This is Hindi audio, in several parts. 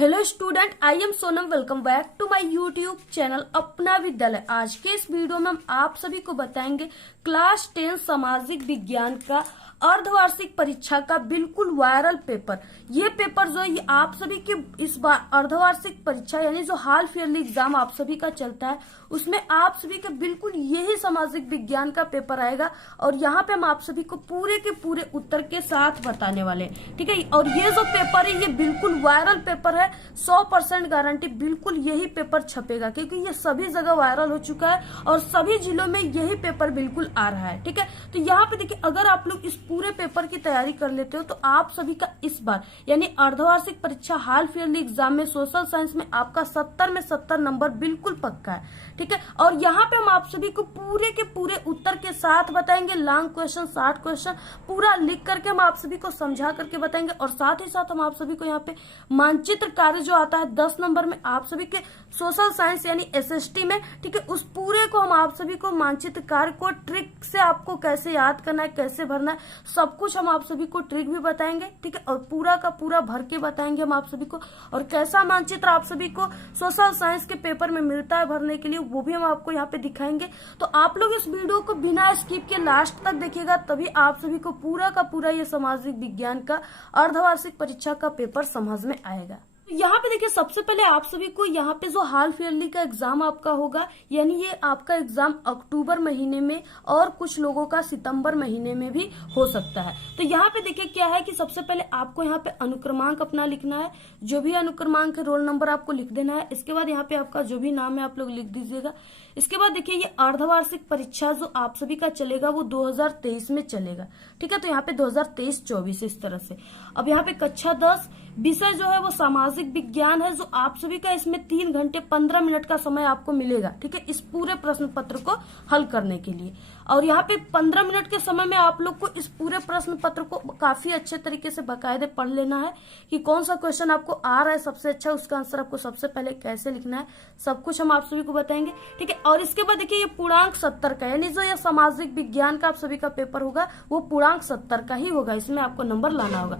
Hello student, I am Sonam. Welcome back to my YouTube channel Apna Vidyalaya. आज के इस वीडियो में हम आप सभी को बताएंगे क्लास 10 सामाजिक विज्ञान का अर्धवार्षिक परीक्षा का बिल्कुल वायरल पेपर। ये पेपर जो है ये आप सभी की इस बार अर्धवार्षिक परीक्षा यानी जो हाफ ईयरली एग्जाम आप सभी का चलता है उसमें आप सभी का बिल्कुल यही सामाजिक विज्ञान का पेपर आएगा। और यहाँ पे हम आप सभी को पूरे के पूरे उत्तर के साथ बताने वाले हैं, ठीक है। और ये जो पेपर है ये बिल्कुल वायरल पेपर है, 100% गारंटी बिल्कुल यही पेपर छपेगा, क्योंकि ये सभी जगह वायरल हो चुका है और सभी जिलों में यही पेपर बिल्कुल आ रहा है, ठीक है। तो यहाँ पे देखिए, अगर आप लोग इस पूरे पेपर की तैयारी कर लेते हो तो आप सभी का इस बार यानी अर्धवार्षिक परीक्षा हाफ ईयरली एग्जाम में सोशल साइंस में आपका 70 में 70 नंबर बिल्कुल पक्का है, ठीक है। और यहाँ पे हम आप सभी को पूरे के पूरे उत्तर के साथ बताएंगे, लॉन्ग क्वेश्चन, शॉर्ट क्वेश्चन पूरा लिख करके हम आप सभी को समझा करके बताएंगे। और साथ ही साथ हम आप सभी को यहाँ पे मानचित्र कार्य जो आता है 10 नंबर में आप सभी के सोशल साइंस यानी एसएसटी में, ठीक है, उस पूरे को हम आप सभी को मानचित्र कार्य को ट्रिक से आपको कैसे याद करना है, कैसे भरना है, सब कुछ हम आप सभी को ट्रिक भी बताएंगे, ठीक है। और पूरा का पूरा भर के बताएंगे हम आप सभी को, और कैसा मानचित्र आप सभी को सोशल साइंस के पेपर में मिलता है भरने के लिए वो भी हम आपको यहाँ पे दिखाएंगे। तो आप लोग इस वीडियो को बिना स्किप के लास्ट तक देखिएगा, तभी आप सभी को पूरा का पूरा ये सामाजिक विज्ञान का अर्धवार्षिक परीक्षा का पेपर समझ में आएगा। यहाँ पे देखिए, सबसे पहले आप सभी को यहाँ पे जो हाफ ईयरली का एग्जाम आपका होगा यानी ये आपका एग्जाम अक्टूबर महीने में और कुछ लोगों का सितंबर महीने में भी हो सकता है। तो यहाँ पे देखिए क्या है कि सबसे पहले आपको यहाँ पे अनुक्रमांक अपना लिखना है, जो भी अनुक्रमांक है रोल नंबर आपको लिख देना है। इसके बाद यहाँ पे आपका जो भी नाम है आप लोग लिख दीजिएगा। इसके बाद देखिए, ये अर्धवार्षिक परीक्षा जो आप सभी का चलेगा वो 2023 में चलेगा, ठीक है। तो यहाँ पे 2023-24 इस तरह से। अब यहाँ पे कक्षा 10 विषय जो है वो सामाजिक विज्ञान है, जो आप सभी का इसमें 3 घंटे 15 मिनट का समय आपको मिलेगा, ठीक है, इस पूरे प्रश्न पत्र को हल करने के लिए। और यहाँ पे 15 मिनट के समय में आप लोग को इस पूरे प्रश्न पत्र को काफी अच्छे तरीके से बाकायदे पढ़ लेना है कि कौन सा क्वेश्चन आपको आ रहा है सबसे अच्छा, उसका आंसर आपको सबसे पहले कैसे लिखना है, सब कुछ हम आप सभी को बताएंगे, ठीक है। और इसके बाद देखिए, ये पूर्णांक 70 का यानी जो ये सामाजिक विज्ञान का आप सभी का पेपर होगा वो पूर्णांक 70 का ही होगा, इसमें आपको नंबर लाना होगा।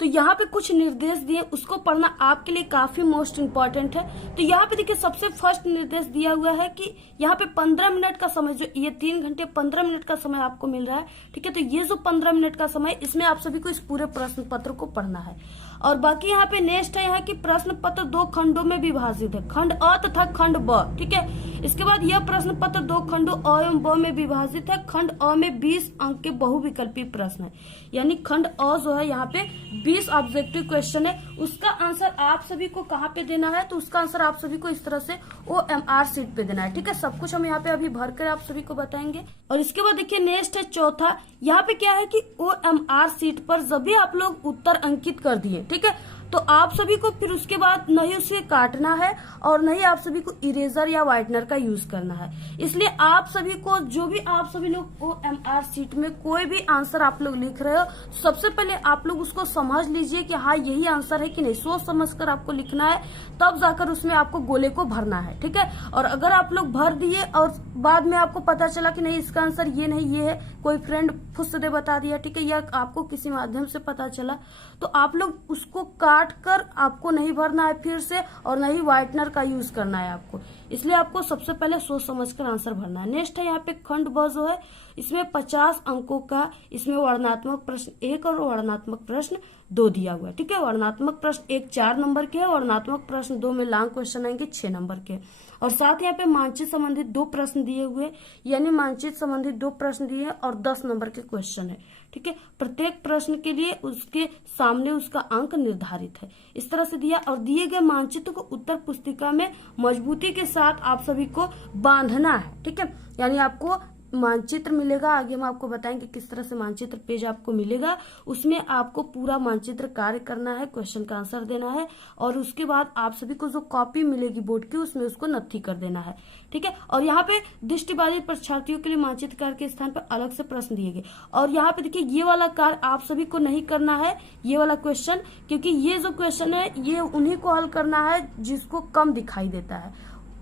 तो यहाँ पे कुछ निर्देश दिए, उसको पढ़ना आपके लिए काफी मोस्ट इम्पोर्टेंट है। तो यहाँ पे देखिए, सबसे फर्स्ट निर्देश दिया हुआ है कि यहाँ पे 15 मिनट का समय, जो ये 3 घंटे 15 मिनट का समय आपको मिल रहा है, ठीक है। तो ये जो 15 मिनट का समय, इसमें आप सभी को इस पूरे प्रश्न पत्र को पढ़ना है। और बाकी यहाँ पे नेक्स्ट है यहाँ की प्रश्न पत्र 2 खंडों में विभाजित है, खंड अ तथा खंड ब, ठीक है। इसके बाद यह प्रश्न पत्र 2 खंडों अ एवं ब में विभाजित है। खंड अ में 20 अंक के बहुविकल्पी प्रश्न है, यानी खंड अ जो है यहाँ पे 20 ऑब्जेक्टिव क्वेश्चन है। उसका आंसर आप सभी को कहाँ पे देना है, तो उसका आंसर आप सभी को इस तरह से OMR सीट पे देना है, ठीक है। सब कुछ हम यहाँ पे अभी भर कर आप सभी को बताएंगे। और इसके बाद देखिए नेक्स्ट है चौथा, यहाँ पे क्या है कि OMR सीट पर जब भी आप लोग उत्तर अंकित कर दिए, ठीक है, तो आप सभी को फिर उसके बाद नहीं उसे काटना है और नहीं आप सभी को इरेजर या व्हाइटनर का यूज करना है। इसलिए आप सभी को जो भी आप सभी लोग OMR सीट में कोई भी आंसर आप लोग लिख रहे हो, सबसे पहले आप लोग उसको समझ लीजिए कि हाँ यही आंसर है कि नहीं, सोच समझ कर आपको लिखना है, तब जाकर उसमें आपको गोले को भरना है, ठीक है। और अगर आप लोग भर दिए और बाद में आपको पता चला कि नहीं इसका आंसर ये नहीं ये है, कोई फ्रेंड फुस दे बता दिया, ठीक है, या आपको किसी माध्यम से पता चला, तो आप लोग उसको काट कर आपको नहीं भरना है फिर से, और नहीं व्हाइटनर का यूज करना है आपको। इसलिए आपको सबसे पहले सोच समझकर आंसर भरना है। नेक्स्ट है यहाँ पे खंड ब जो है, इसमें 50 अंकों का इसमें वर्णनात्मक प्रश्न 1 और वर्णनात्मक प्रश्न 2 दिया हुआ है, ठीक है। वर्णनात्मक प्रश्न 1 4 नंबर के है, वर्णनात्मक प्रश्न 2 में लॉन्ग क्वेश्चन आएंगे 6 नंबर के। और साथ यहाँ पे मानचित्र संबंधित 2 प्रश्न दिए हुए, यानी मानचित्र संबंधित 2 प्रश्न दिए और 10 नंबर के क्वेश्चन है, ठीक है। प्रत्येक प्रश्न के लिए उसके सामने उसका अंक निर्धारित है, इस तरह से दिया। और दिए गए मानचित्र को उत्तर पुस्तिका में मजबूती के साथ आप सभी को बांधना है, ठीक है। यानी आपको मानचित्र मिलेगा, आगे हम आपको बताएंगे किस तरह से मानचित्र पेज आपको मिलेगा, उसमें आपको पूरा मानचित्र कार्य करना है, क्वेश्चन का आंसर देना है, और उसके बाद आप सभी को जो कॉपी मिलेगी बोर्ड की उसमें उसको नत्थी कर देना है, ठीक है। और यहाँ पे दृष्टिबाधित परीक्षार्थियों के लिए मानचित्र कार्य के स्थान पर अलग से प्रश्न दिए गए। और यहाँ पे देखिए, ये वाला कार्य आप सभी को नहीं करना है, ये वाला क्वेश्चन, क्योंकि ये जो क्वेश्चन है ये उन्हीं को हल करना है जिसको कम दिखाई देता है,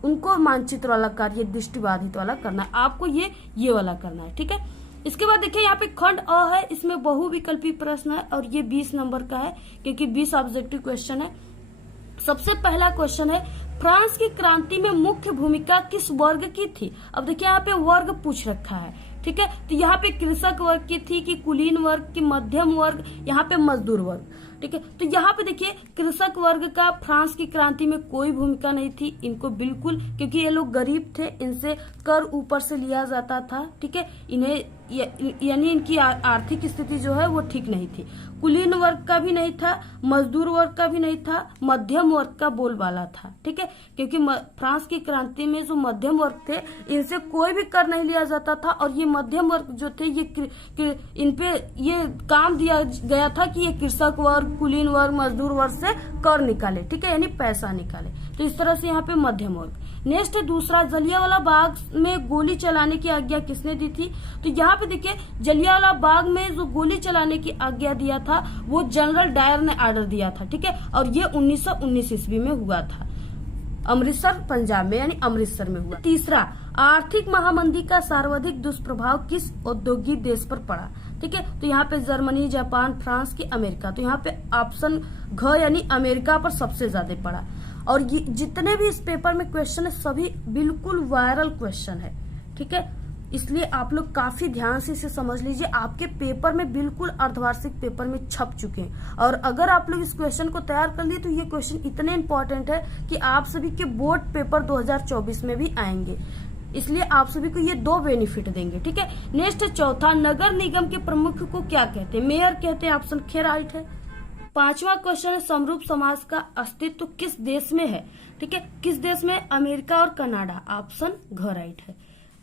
उनको मानचित्र वाला कार्य दृष्टिबाधित वाला करना है, आपको ये वाला करना है, ठीक है। इसके बाद देखिए, यहाँ पे खंड अ है, इसमें बहुविकल्पी प्रश्न है और ये 20 नंबर का है, क्योंकि 20 ऑब्जेक्टिव क्वेश्चन है। सबसे पहला क्वेश्चन है, फ्रांस की क्रांति में मुख्य भूमिका किस वर्ग की थी। अब देखिए यहाँ पे वर्ग पूछ रखा है, ठीक है। तो यहाँ पे कृषक वर्ग की थी कि कुलीन वर्ग की, मध्यम वर्ग, यहाँ पे मजदूर वर्ग, ठीक है। तो यहाँ पे देखिए कृषक वर्ग का फ्रांस की क्रांति में कोई भूमिका नहीं थी, इनको बिल्कुल, क्योंकि ये लोग गरीब थे, इनसे कर ऊपर से लिया जाता था, ठीक है। इन्हें यानी इनकी आर्थिक स्थिति जो है वो ठीक नहीं थी। कुलीन वर्ग का भी नहीं था, मजदूर वर्ग का भी नहीं था, मध्यम वर्ग का बोलबाला था, ठीक है। क्योंकि फ्रांस की क्रांति में जो मध्यम वर्ग थे इनसे कोई भी कर नहीं लिया जाता था, और ये मध्यम वर्ग जो थे ये इन पे ये काम दिया गया था कि ये कृषक वर्ग, कुलीन वर्ग, मजदूर वर्ग से कर निकाले, ठीक है, यानी पैसा निकाले। तो इस तरह से यहाँ पे मध्यम वर्ग। नेक्स्ट दूसरा, जलियांवाला बाग में गोली चलाने की आज्ञा किसने दी थी। तो यहाँ पे देखिए जलियांवाला बाग में जो गोली चलाने की आज्ञा दिया था वो जनरल डायर ने ऑर्डर दिया था, ठीक है। और ये 1919 ईस्वी में हुआ था, अमृतसर पंजाब में, यानी अमृतसर में हुआ। तीसरा, आर्थिक महामंदी का सर्वाधिक दुष्प्रभाव किस औद्योगिक देश पर पड़ा, ठीक है। तो यहाँ पे जर्मनी, जापान, फ्रांस की अमेरिका। तो यहाँ पे ऑप्शन घ यानी अमेरिका पर सबसे ज्यादा पड़ा। और ये जितने भी इस पेपर में क्वेश्चन है सभी बिल्कुल वायरल क्वेश्चन है, ठीक है। इसलिए आप लोग काफी ध्यान से इसे समझ लीजिए, आपके पेपर में बिल्कुल अर्धवार्षिक पेपर में छप चुके हैं। और अगर आप लोग इस क्वेश्चन को तैयार कर लिए तो ये क्वेश्चन इतने इंपॉर्टेंट है कि आप सभी के बोर्ड पेपर 2024 में भी आएंगे, इसलिए आप सभी को ये 2 बेनिफिट देंगे, ठीक है। नेक्स्ट चौथा, नगर निगम के प्रमुख को क्या कहते हैं। मेयर कहते हैं, ऑप्शन ख राइट है। पांचवा क्वेश्चन है, समरूप समाज का अस्तित्व किस देश में है, ठीक है। किस देश में, अमेरिका और कनाडा, ऑप्शन घ राइट है।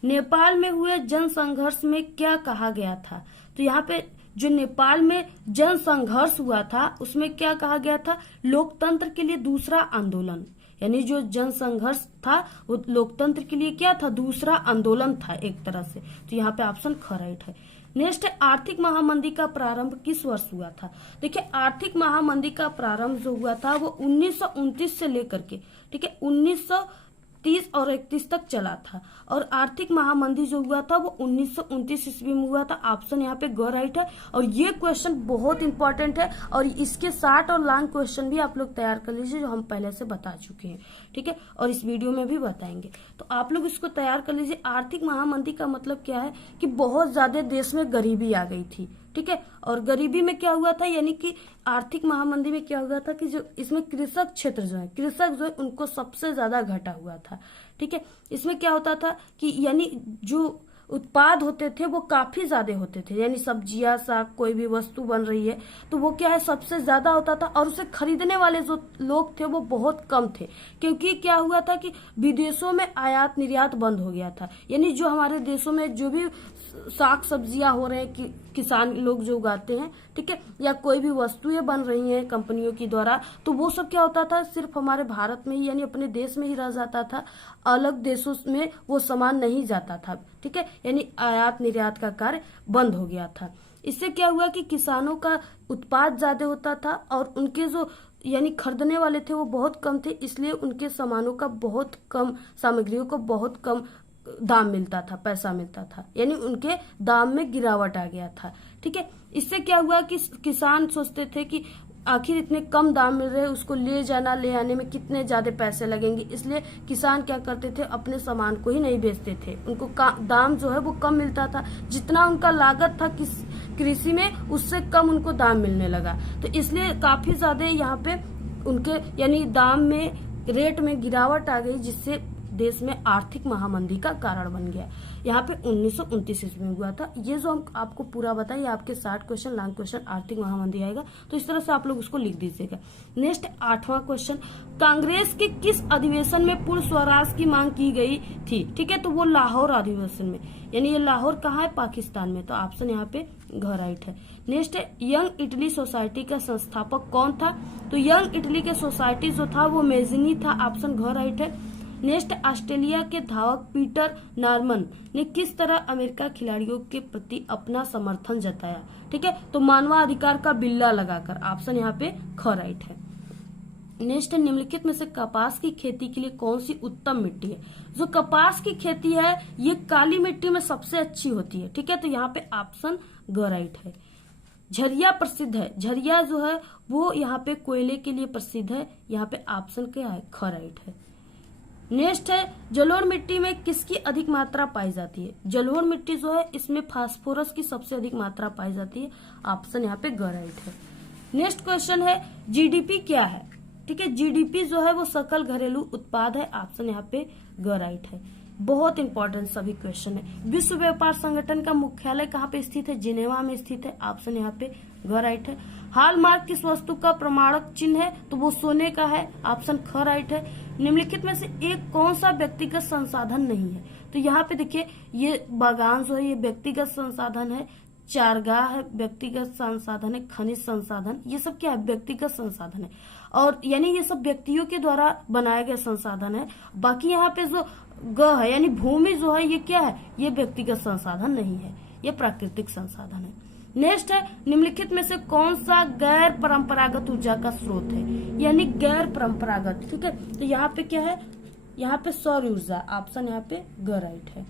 नेपाल में हुए जन संघर्ष में क्या कहा गया था। तो यहाँ पे जो नेपाल में जन संघर्ष हुआ था उसमें क्या कहा गया था, लोकतंत्र के लिए दूसरा आंदोलन, यानी जो जन संघर्ष था वो लोकतंत्र के लिए क्या था, दूसरा आंदोलन था एक तरह से। तो यहाँ पे ऑप्शन ख राइट है। नेक्स्ट, आर्थिक महामंदी का प्रारंभ किस वर्ष हुआ था। देखिए आर्थिक महामंदी का प्रारंभ जो हुआ था वो 1929 से लेकर के, ठीक है, 1930 और 31 तक चला था। और आर्थिक महामंदी जो हुआ था वो 1929 ईस्वी में हुआ था, ऑप्शन यहाँ पे ग राइट है। और ये क्वेश्चन बहुत इंपॉर्टेंट है, और इसके 60 और लॉन्ग क्वेश्चन भी आप लोग तैयार कर लीजिए जो हम पहले से बता चुके हैं, ठीक है, और इस वीडियो में भी बताएंगे। तो आप लोग इसको तैयार कर लीजिए। आर्थिक महामंदी का मतलब क्या है कि बहुत ज्यादा देश में गरीबी आ गई थी, ठीक है। और गरीबी में क्या हुआ था, यानी कि आर्थिक महामंदी में क्या हुआ था कि जो इसमें कृषक क्षेत्र जो है, कृषक जो है उनको सबसे ज्यादा घाटा हुआ था, ठीक है। इसमें क्या होता था कि यानी जो उत्पाद होते थे वो काफी ज्यादा होते थे, यानी सब्जियां, साग, कोई भी वस्तु बन रही है तो वो क्या है सबसे ज्यादा होता था, और उसे खरीदने वाले जो लोग थे वो बहुत कम थे। क्योंकि क्या हुआ था कि विदेशों में आयात निर्यात बंद हो गया था, यानी जो हमारे देशों में जो भी साग सब्जियां हो रहे हैं कि किसान लोग जो उगाते हैं, ठीक है, या कोई भी वस्तुएं बन रही हैं कंपनियों की द्वारा, तो वो सब क्या होता था सिर्फ हमारे भारत में ही, यानी अपने देश में ही रह जाता था, अलग देशों में वो सामान नहीं जाता था, ठीक है, यानी आयात निर्यात का कार्य बंद हो गया था। इससे क्या हुआ कि किसानों का उत्पाद ज्यादा होता था और उनके जो यानी खरीदने वाले थे वो बहुत कम थे, इसलिए उनके सामानों का बहुत कम, सामग्रियों को बहुत कम दाम मिलता था, पैसा मिलता था, यानी उनके दाम में गिरावट आ गया था, ठीक है। इससे क्या हुआ कि किसान सोचते थे कि आखिर इतने कम दाम मिल रहे हैं, उसको ले जाना, ले आने में कितने ज्यादा पैसे लगेंगे, इसलिए किसान क्या करते थे, अपने सामान को ही नहीं बेचते थे, उनको दाम जो है वो कम मिलता था, जितना उनका लागत था कृषि में उससे कम उनको दाम मिलने लगा। तो इसलिए काफी ज्यादा यहाँ पे उनके यानी दाम में, रेट में गिरावट आ गई, जिससे देश में आर्थिक महामंदी का कारण बन गया। यहाँ पे 1929 ईस्वी में हुआ था। ये जो हम आपको पूरा बताइए, आपके 60 क्वेश्चन लॉन्ग क्वेश्चन आर्थिक महामंदी आएगा, तो इस तरह से आप लोग उसको लिख दीजिएगा। नेक्स्ट 8वां क्वेश्चन, कांग्रेस के किस अधिवेशन में पूर्ण स्वराज की मांग की गई थी, ठीक है, तो वो लाहौर अधिवेशन में, यानी ये लाहौर कहाँ है, पाकिस्तान में, तो ऑप्शन यहाँ पे घ राइट है। नेक्स्ट है, यंग इटली सोसाइटी का संस्थापक कौन था, तो यंग इटली के सोसाइटी जो था वो मेजिनी था, ऑप्शन घ राइट है। नेक्स्ट, ऑस्ट्रेलिया के धावक पीटर नॉर्मन ने किस तरह अमेरिका खिलाड़ियों के प्रति अपना समर्थन जताया, ठीक है, तो मानवाधिकार का बिल्ला लगाकर, ऑप्शन यहाँ पे ख राइट है। नेक्स्ट, निम्नलिखित में से कपास की खेती के लिए कौन सी उत्तम मिट्टी है। जो कपास की खेती है ये काली मिट्टी में सबसे अच्छी होती है, ठीक है, तो यहाँ पे ऑप्शन ग राइट है। झरिया प्रसिद्ध है, झरिया जो है वो यहाँ पे कोयले के लिए प्रसिद्ध है। यहाँ पे ऑप्शन क्या है, ख राइट है। नेक्स्ट है जलोढ़ मिट्टी में किसकी अधिक मात्रा पाई जाती है। जलोढ़ मिट्टी जो है इसमें फास्फोरस की सबसे अधिक मात्रा पाई जाती है। ऑप्शन यहाँ पे ग राइट है। नेक्स्ट क्वेश्चन है जीडीपी क्या है। ठीक है, जीडीपी जो है वो सकल घरेलू उत्पाद है। ऑप्शन यहाँ पे ग राइट है। बहुत इंपॉर्टेंट सभी क्वेश्चन है। विश्व व्यापार संगठन का मुख्यालय कहाँ पे स्थित है, जिनेवा में स्थित है। ऑप्शन यहाँ पे ग राइट है। हॉलमार्क किस वस्तु का प्रमाणक चिन्ह है, तो वो सोने का है। ऑप्शन ख राइट है। निम्नलिखित में से एक कौन सा व्यक्तिगत संसाधन नहीं है, तो यहाँ पे देखिए ये बागान जो है ये व्यक्तिगत संसाधन है, चारगाह है व्यक्तिगत संसाधन है, खनिज संसाधन, ये सब क्या है, व्यक्तिगत संसाधन है। और यानी ये सब व्यक्तियों के द्वारा बनाए गए संसाधन है। बाकी यहाँ पे जो ग है यानी भूमि जो है ये क्या है, ये व्यक्तिगत संसाधन नहीं है, ये प्राकृतिक संसाधन है। नेक्स्ट है निम्नलिखित में से कौन सा गैर परंपरागत ऊर्जा का स्रोत है, यानी गैर परंपरागत। ठीक है, तो यहाँ पे क्या है, यहाँ पे सौर ऊर्जा। ऑप्शन यहाँ पे ग राइट है।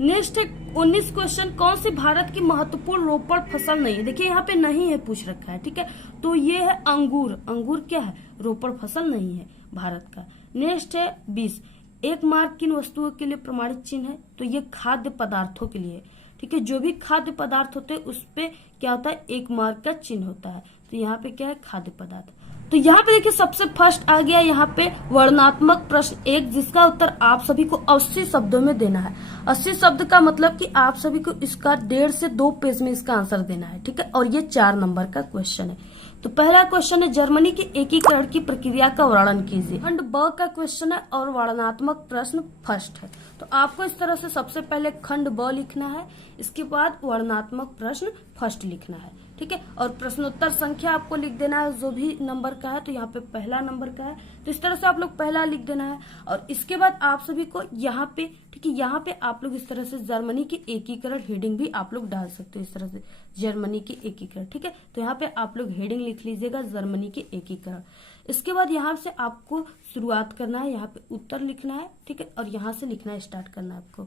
नेक्स्ट है 19 क्वेश्चन, कौन सी भारत की महत्वपूर्ण रोपण फसल नहीं है। देखिए यहाँ पे नहीं है पूछ रखा है। ठीक है, तो ये है अंगूर। अंगूर क्या है, रोपण फसल नहीं है भारत का। नेक्स्ट है 20, एक मार्क किन वस्तुओं के लिए प्रमाणित चिन्ह है, तो ये खाद्य पदार्थों के लिए। ठीक है, जो भी खाद्य पदार्थ होते हैं उस पे क्या होता है, एक मार्क का चिन्ह होता है। तो यहाँ पे क्या है, खाद्य पदार्थ। तो यहाँ पे देखिए सबसे फर्स्ट आ गया यहाँ पे वर्णनात्मक प्रश्न 1, जिसका उत्तर आप सभी को 80 शब्दों में देना है। 80 शब्द का मतलब कि आप सभी को इसका 1.5 से 2 पेज में इसका आंसर देना है। ठीक है, और ये 4 नंबर का क्वेश्चन है। तो पहला क्वेश्चन है जर्मनी के एकीकरण की प्रक्रिया का वर्णन कीजिए। खंड ब का क्वेश्चन है और वर्णनात्मक प्रश्न फर्स्ट है। तो आपको इस तरह से सबसे पहले खंड ब लिखना है, इसके बाद वर्णनात्मक प्रश्न फर्स्ट लिखना है। ठीक है, और प्रश्नोत्तर संख्या आपको लिख देना है जो भी नंबर का है। तो यहाँ पे पहला नंबर का है, तो इस तरह से आप लोग पहला लिख देना है। और इसके बाद आप सभी को यहाँ पे, ठीक है, यहाँ पे आप लोग इस तरह से जर्मनी की एकीकरण हेडिंग भी आप लोग डाल सकते हो, इस तरह से जर्मनी की एकीकरण। ठीक है, तो यहाँ पे आप लोग हेडिंग लिख लीजिएगा जर्मनी की एकीकरण। इसके बाद यहाँ से आपको शुरुआत करना है, यहाँ पे उत्तर लिखना है। ठीक है, और यहाँ से लिखना स्टार्ट करना है आपको।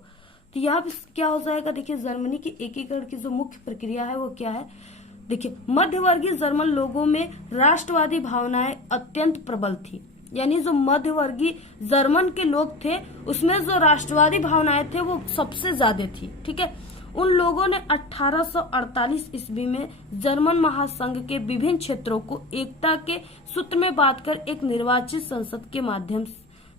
तो यहाँ पे क्या हो जाएगा, देखिए जर्मनी की एकीकरण की जो मुख्य प्रक्रिया है वो क्या है। देखिए मध्यवर्गीय जर्मन लोगों में राष्ट्रवादी भावनाएं अत्यंत प्रबल थी, यानी जो मध्यवर्गीय जर्मन के लोग थे उसमें जो राष्ट्रवादी भावनाएं थे वो सबसे ज्यादा थी। ठीक है, उन लोगों ने 1848 ईस्वी में जर्मन महासंघ के विभिन्न क्षेत्रों को एकता के सूत्र में बांधकर एक निर्वाचित संसद के माध्यम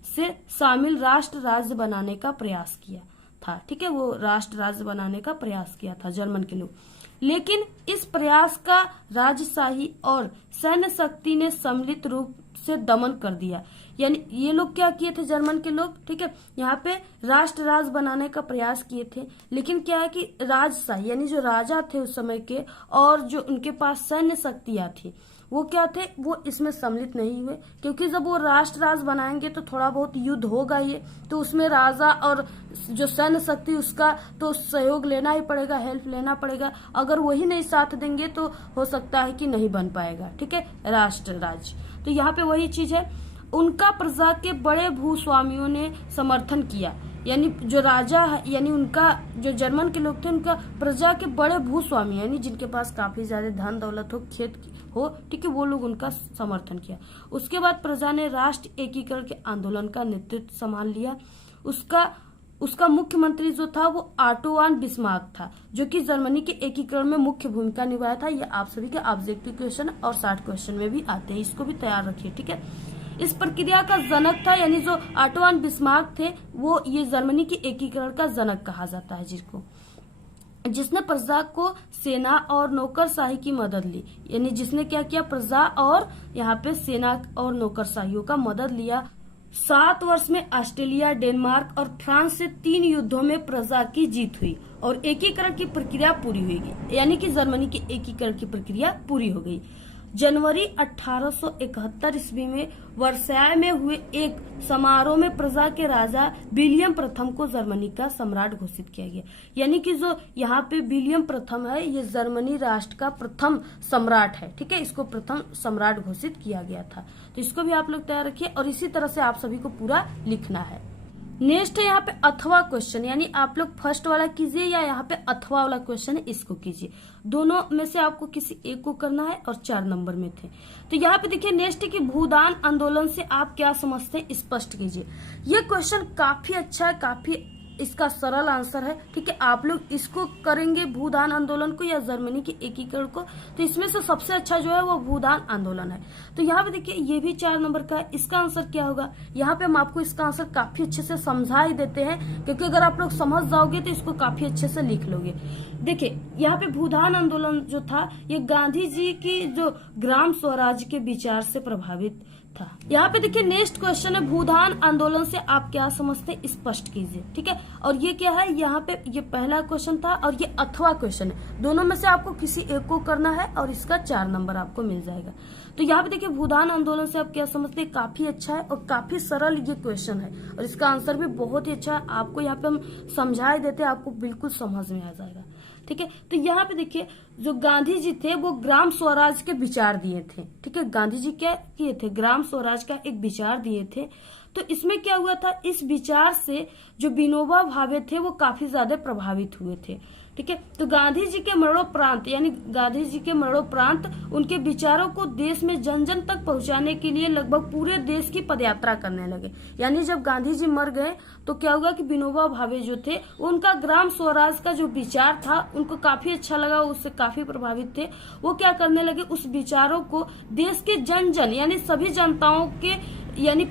से शामिल राष्ट्र राज्य बनाने का प्रयास किया था। ठीक है, वो राष्ट्र राज्य बनाने का प्रयास किया था जर्मन के लोग, लेकिन इस प्रयास का राजशाही और सैन्य शक्ति ने सम्मिलित रूप से दमन कर दिया। यानी ये लोग क्या किए थे जर्मन के लोग, ठीक है, यहाँ पे राष्ट्र राज्य बनाने का प्रयास किए थे, लेकिन क्या है कि राजशाही यानी जो राजा थे उस समय के और जो उनके पास सैन्य शक्तियां थी वो क्या थे, वो इसमें सम्मिलित नहीं हुए। क्योंकि जब वो राष्ट्र राज्य बनाएंगे तो थोड़ा बहुत युद्ध होगा ये, तो उसमें राजा और जो सैन्य शक्ति उसका तो सहयोग लेना ही पड़ेगा, हेल्प लेना पड़ेगा। अगर वही नहीं साथ देंगे तो हो सकता है कि नहीं बन पाएगा। ठीक है, राष्ट्र राज्य। तो यहाँ पे वही चीज है, उनका प्रजा के बड़े भूस्वामियों ने समर्थन किया। यानी जो राजा है यानी उनका जो जर्मन के लोग थे उनका प्रजा के बड़े भूस्वामी यानी जिनके पास काफी ज्यादा धन दौलत हो, खेत हो, ठीक है, वो लोग उनका समर्थन किया। उसके बाद प्रजा ने राष्ट्र एकीकरण के आंदोलन का नेतृत्व संभाल लिया। उसका मुख्यमंत्री जो था वो ऑटोवान बिस्मार्क था, जो कि जर्मनी के एकीकरण में मुख्य भूमिका निभाया था। ये आप सभी के ऑब्जेक्टिव क्वेश्चन और 60 क्वेश्चन में भी आते हैं, इसको भी तैयार रखिए। ठीक है, इस प्रक्रिया का जनक था, यानी जो ऑटोवान बिस्मार्क थे वो ये जर्मनी की एकीकरण का जनक कहा जाता है, जिसने प्रजा को सेना और नौकरशाही की मदद ली। यानी जिसने क्या किया, प्रजा और यहाँ पे सेना और नौकरशाहियों का मदद लिया। 7 वर्ष में ऑस्ट्रेलिया, डेनमार्क और फ्रांस से 3 युद्धों में प्रजा की जीत हुई और एकीकरण की प्रक्रिया पूरी हुई। यानी कि जर्मनी की एकीकरण की प्रक्रिया पूरी हो गई। जनवरी 1871 ईस्वी में वर्साय में हुए एक समारोह में प्रजा के राजा विलियम प्रथम को जर्मनी का सम्राट घोषित किया गया। यानी कि जो यहाँ पे विलियम प्रथम है ये जर्मनी राष्ट्र का प्रथम सम्राट है। ठीक है, इसको प्रथम सम्राट घोषित किया गया था। तो इसको भी आप लोग तैयार रखिए और इसी तरह से आप सभी को पूरा लिखना है। नेक्स्ट है यहाँ पे अथवा क्वेश्चन, यानी आप लोग फर्स्ट वाला कीजिए या यहाँ पे अथवा वाला क्वेश्चन है इसको कीजिए। दोनों में से आपको किसी एक को करना है और 4 नंबर में थे। तो यहाँ पे देखिए नेक्स्ट है कि भूदान आंदोलन से आप क्या समझते हैं, स्पष्ट कीजिए। ये क्वेश्चन काफी अच्छा है, काफी इसका सरल आंसर है। ठीक है, आप लोग इसको करेंगे भूदान आंदोलन को या जर्मनी के एकीकरण को, तो इसमें से सबसे अच्छा जो है वो भूदान आंदोलन है। तो यहाँ पे देखिए ये भी 4 नंबर का है। इसका आंसर क्या होगा, यहाँ पे हम आपको इसका आंसर काफी अच्छे से समझा ही देते हैं, क्योंकि अगर आप लोग समझ जाओगे तो इसको काफी अच्छे से लिख लोगे। देखिए यहाँ पे भूदान आंदोलन जो था ये गांधी जी की जो ग्राम स्वराज के विचार से प्रभावित था। यहाँ पे देखिए नेक्स्ट क्वेश्चन है भूदान आंदोलन से आप क्या समझते हैं, स्पष्ट कीजिए। ठीक है, और ये क्या है, यहाँ पे ये पहला क्वेश्चन था और ये अथवा क्वेश्चन है। दोनों में से आपको किसी एक को करना है और इसका 4 नंबर आपको मिल जाएगा। तो यहाँ पे देखिए भूदान आंदोलन से आप क्या समझते हैं, काफी अच्छा है और काफी सरल ये क्वेश्चन है और इसका आंसर भी बहुत ही अच्छा है। आपको यहाँ पे हम समझा ही देते हैं, आपको बिल्कुल समझ में आ जाएगा। ठीक है, तो यहाँ पे देखिए जो गांधी जी थे वो ग्राम स्वराज के विचार दिए थे। ठीक है, गांधी जी क्या किए थे, ग्राम स्वराज का एक विचार दिए थे। तो इसमें क्या हुआ था, इस विचार से जो विनोबा भावे थे वो काफी ज्यादा प्रभावित हुए थे। ठीक है, तो गांधी जी के मरणोपरांत, यानी गांधी जी के मरणोपरांत उनके विचारों को देश में जन जन तक पहुंचाने के लिए लगभग पूरे देश की पदयात्रा करने लगे। यानी जब गांधी जी मर गए तो क्या हुआ कि विनोबा भावे जो थे उनका ग्राम स्वराज का जो विचार था उनको काफी अच्छा लगा, उससे काफी प्रभावित थे। वो क्या करने लगे, उस विचारों को देश के जन जन यानी सभी जनताओं के यानी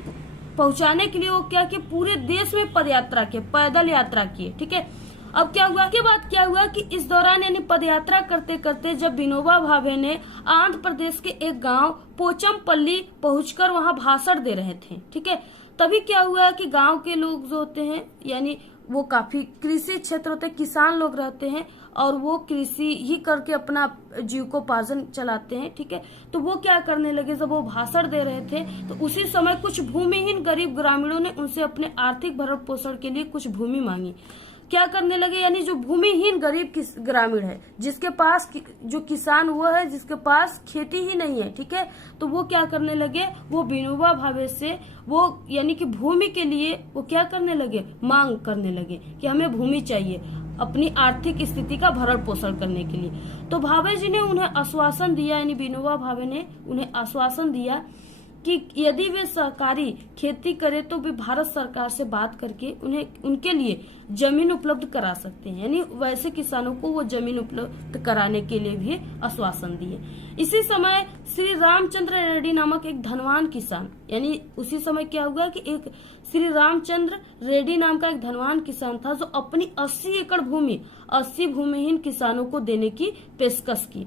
पहुंचाने के लिए वो क्या कि पूरे देश में पदयात्रा किए, पैदल यात्रा किए। ठीक है, अब क्या हुआ, के बाद क्या हुआ कि इस दौरान यानी पदयात्रा करते करते जब विनोबा भावे ने आंध्र प्रदेश के एक गांव पोचमपल्ली पहुंचकर वहां भाषण दे रहे थे। ठीक है, तभी क्या हुआ कि गांव के लोग जो होते हैं यानी वो काफी कृषि क्षेत्र होते, किसान लोग रहते हैं और वो कृषि ही करके अपना जीविकोपार्जन चलाते हैं। ठीक है, तो वो क्या करने लगे, जब वो भाषण दे रहे थे तो उसी समय कुछ भूमिहीन गरीब ग्रामीणों ने उनसे अपने आर्थिक भरण पोषण के लिए कुछ भूमि मांगी। क्या करने लगे, यानी जो भूमिहीन गरीब ग्रामीण है, जिसके पास जो किसान वो है जिसके पास खेती ही नहीं है। ठीक है, तो वो क्या करने लगे, वो विनोबा भावे से वो यानी कि भूमि के लिए वो क्या करने लगे, मांग करने लगे कि हमें भूमि चाहिए अपनी आर्थिक स्थिति का भरण पोषण करने के लिए। तो भावे जी ने उन्हें आश्वासन दिया, यानी विनोबा भावे ने उन्हें आश्वासन दिया कि यदि वे सहकारी खेती करे तो वे भारत सरकार से बात करके उन्हें उनके लिए जमीन उपलब्ध करा सकते हैं। यानी वैसे किसानों को वो जमीन उपलब्ध कराने के लिए भी आश्वासन दिए। इसी समय श्री रामचंद्र रेड्डी नामक एक धनवान किसान, यानी उसी समय क्या हुआ कि एक श्री रामचंद्र रेड्डी नाम का एक धनवान किसान था जो अपनी 80 एकड़ भूमि 80 भूमिहीन किसानों को देने की पेशकश की।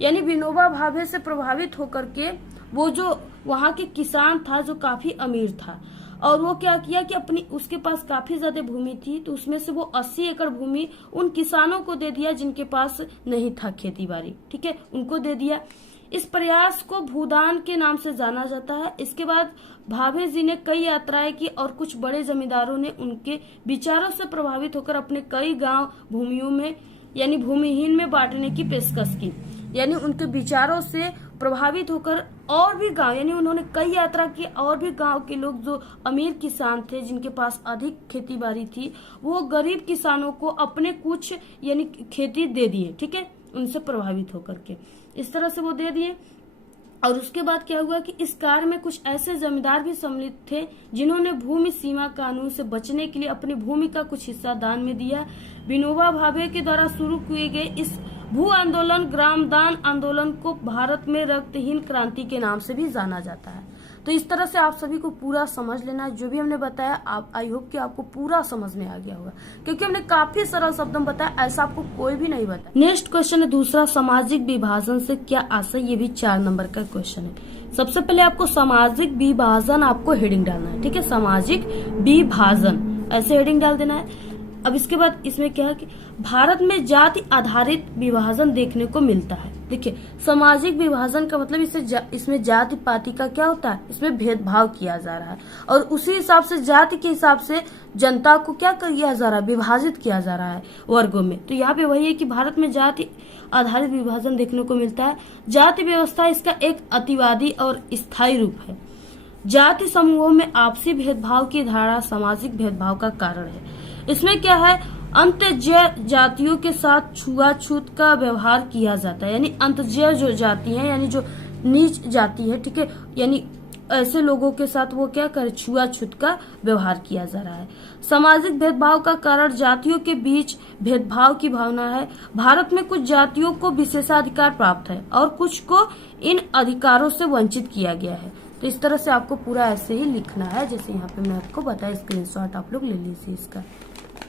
यानी विनोबा भावे से प्रभावित होकर के वो जो वहाँ के किसान था जो काफी अमीर था और वो क्या किया कि अपनी उसके पास काफी ज्यादा भूमि थी, तो उसमें से वो 80 एकड़ भूमि उन किसानों को दे दिया जिनके पास नहीं था खेती बाड़ी। ठीक है, उनको दे दिया। इस प्रयास को भूदान के नाम से जाना जाता है। इसके बाद भावे जी ने कई यात्राएं की और कुछ बड़े जमींदारों ने उनके विचारों से प्रभावित होकर अपने कई गांव भूमियों में यानी भूमिहीन में बांटने की पेशकश की। यानी उनके विचारों से प्रभावित होकर और भी गांव यानी उन्होंने कई यात्रा की और भी गांव के लोग जो अमीर किसान थे जिनके पास अधिक खेती बाड़ी थी वो गरीब किसानों को अपने कुछ यानी खेती दे दिए। ठीक है, उनसे प्रभावित होकर के इस तरह से वो दे दिए। और उसके बाद क्या हुआ कि इस कार्य में कुछ ऐसे जमींदार भी सम्मिलित थे जिन्होंने भूमि सीमा कानून से बचने के लिए अपनी भूमि का कुछ हिस्सा दान में दिया। विनोबा भावे के द्वारा शुरू किए गए इस भू आंदोलन ग्रामदान आंदोलन को भारत में रक्तहीन क्रांति के नाम से भी जाना जाता है। तो इस तरह से आप सभी को पूरा समझ लेना है, जो भी हमने बताया आप आई होप कि आपको पूरा समझ में आ गया होगा, क्योंकि हमने काफी सरल शब्दों में बताया, ऐसा आपको कोई भी नहीं बताया। नेक्स्ट क्वेश्चन है दूसरा, सामाजिक विभाजन से क्या आशय, ये भी 4 नंबर का क्वेश्चन है। सबसे पहले आपको सामाजिक विभाजन आपको हेडिंग डालना है। ठीक है, सामाजिक विभाजन ऐसे हेडिंग डाल देना है। अब इसके बाद इसमें क्या है कि भारत में जाति आधारित विभाजन देखने को मिलता है। देखिए सामाजिक विभाजन का मतलब इसमें जाति पाति का क्या होता है, इसमें भेदभाव किया जा रहा है और उसी हिसाब से जाति के हिसाब से जनता को क्या किया जा रहा है, विभाजित किया जा रहा है वर्गों में। तो यहाँ पे वही है कि भारत में जाति आधारित विभाजन देखने को मिलता है। जाति व्यवस्था इसका एक अतिवादी और स्थायी रूप है। जाति समूहों में आपसी भेदभाव की धारा सामाजिक भेदभाव का कारण है। इसमें क्या है, अंतजय जातियों के साथ छुआछूत का व्यवहार किया जाता है, यानी अंतजय जो जाति है यानी जो नीच जाति है, ठीक है, यानी ऐसे लोगों के साथ वो क्या कर छुआछूत का व्यवहार किया जा रहा है। सामाजिक भेदभाव का कारण जातियों के बीच भेदभाव की भावना है। भारत में कुछ जातियों को विशेषाधिकार प्राप्त है और कुछ को इन अधिकारों से वंचित किया गया है। तो इस तरह से आपको पूरा ऐसे ही लिखना है जैसे यहाँ पे मैं आपको बताया, स्क्रीनशॉट आप लोग ले लीजिए इसका।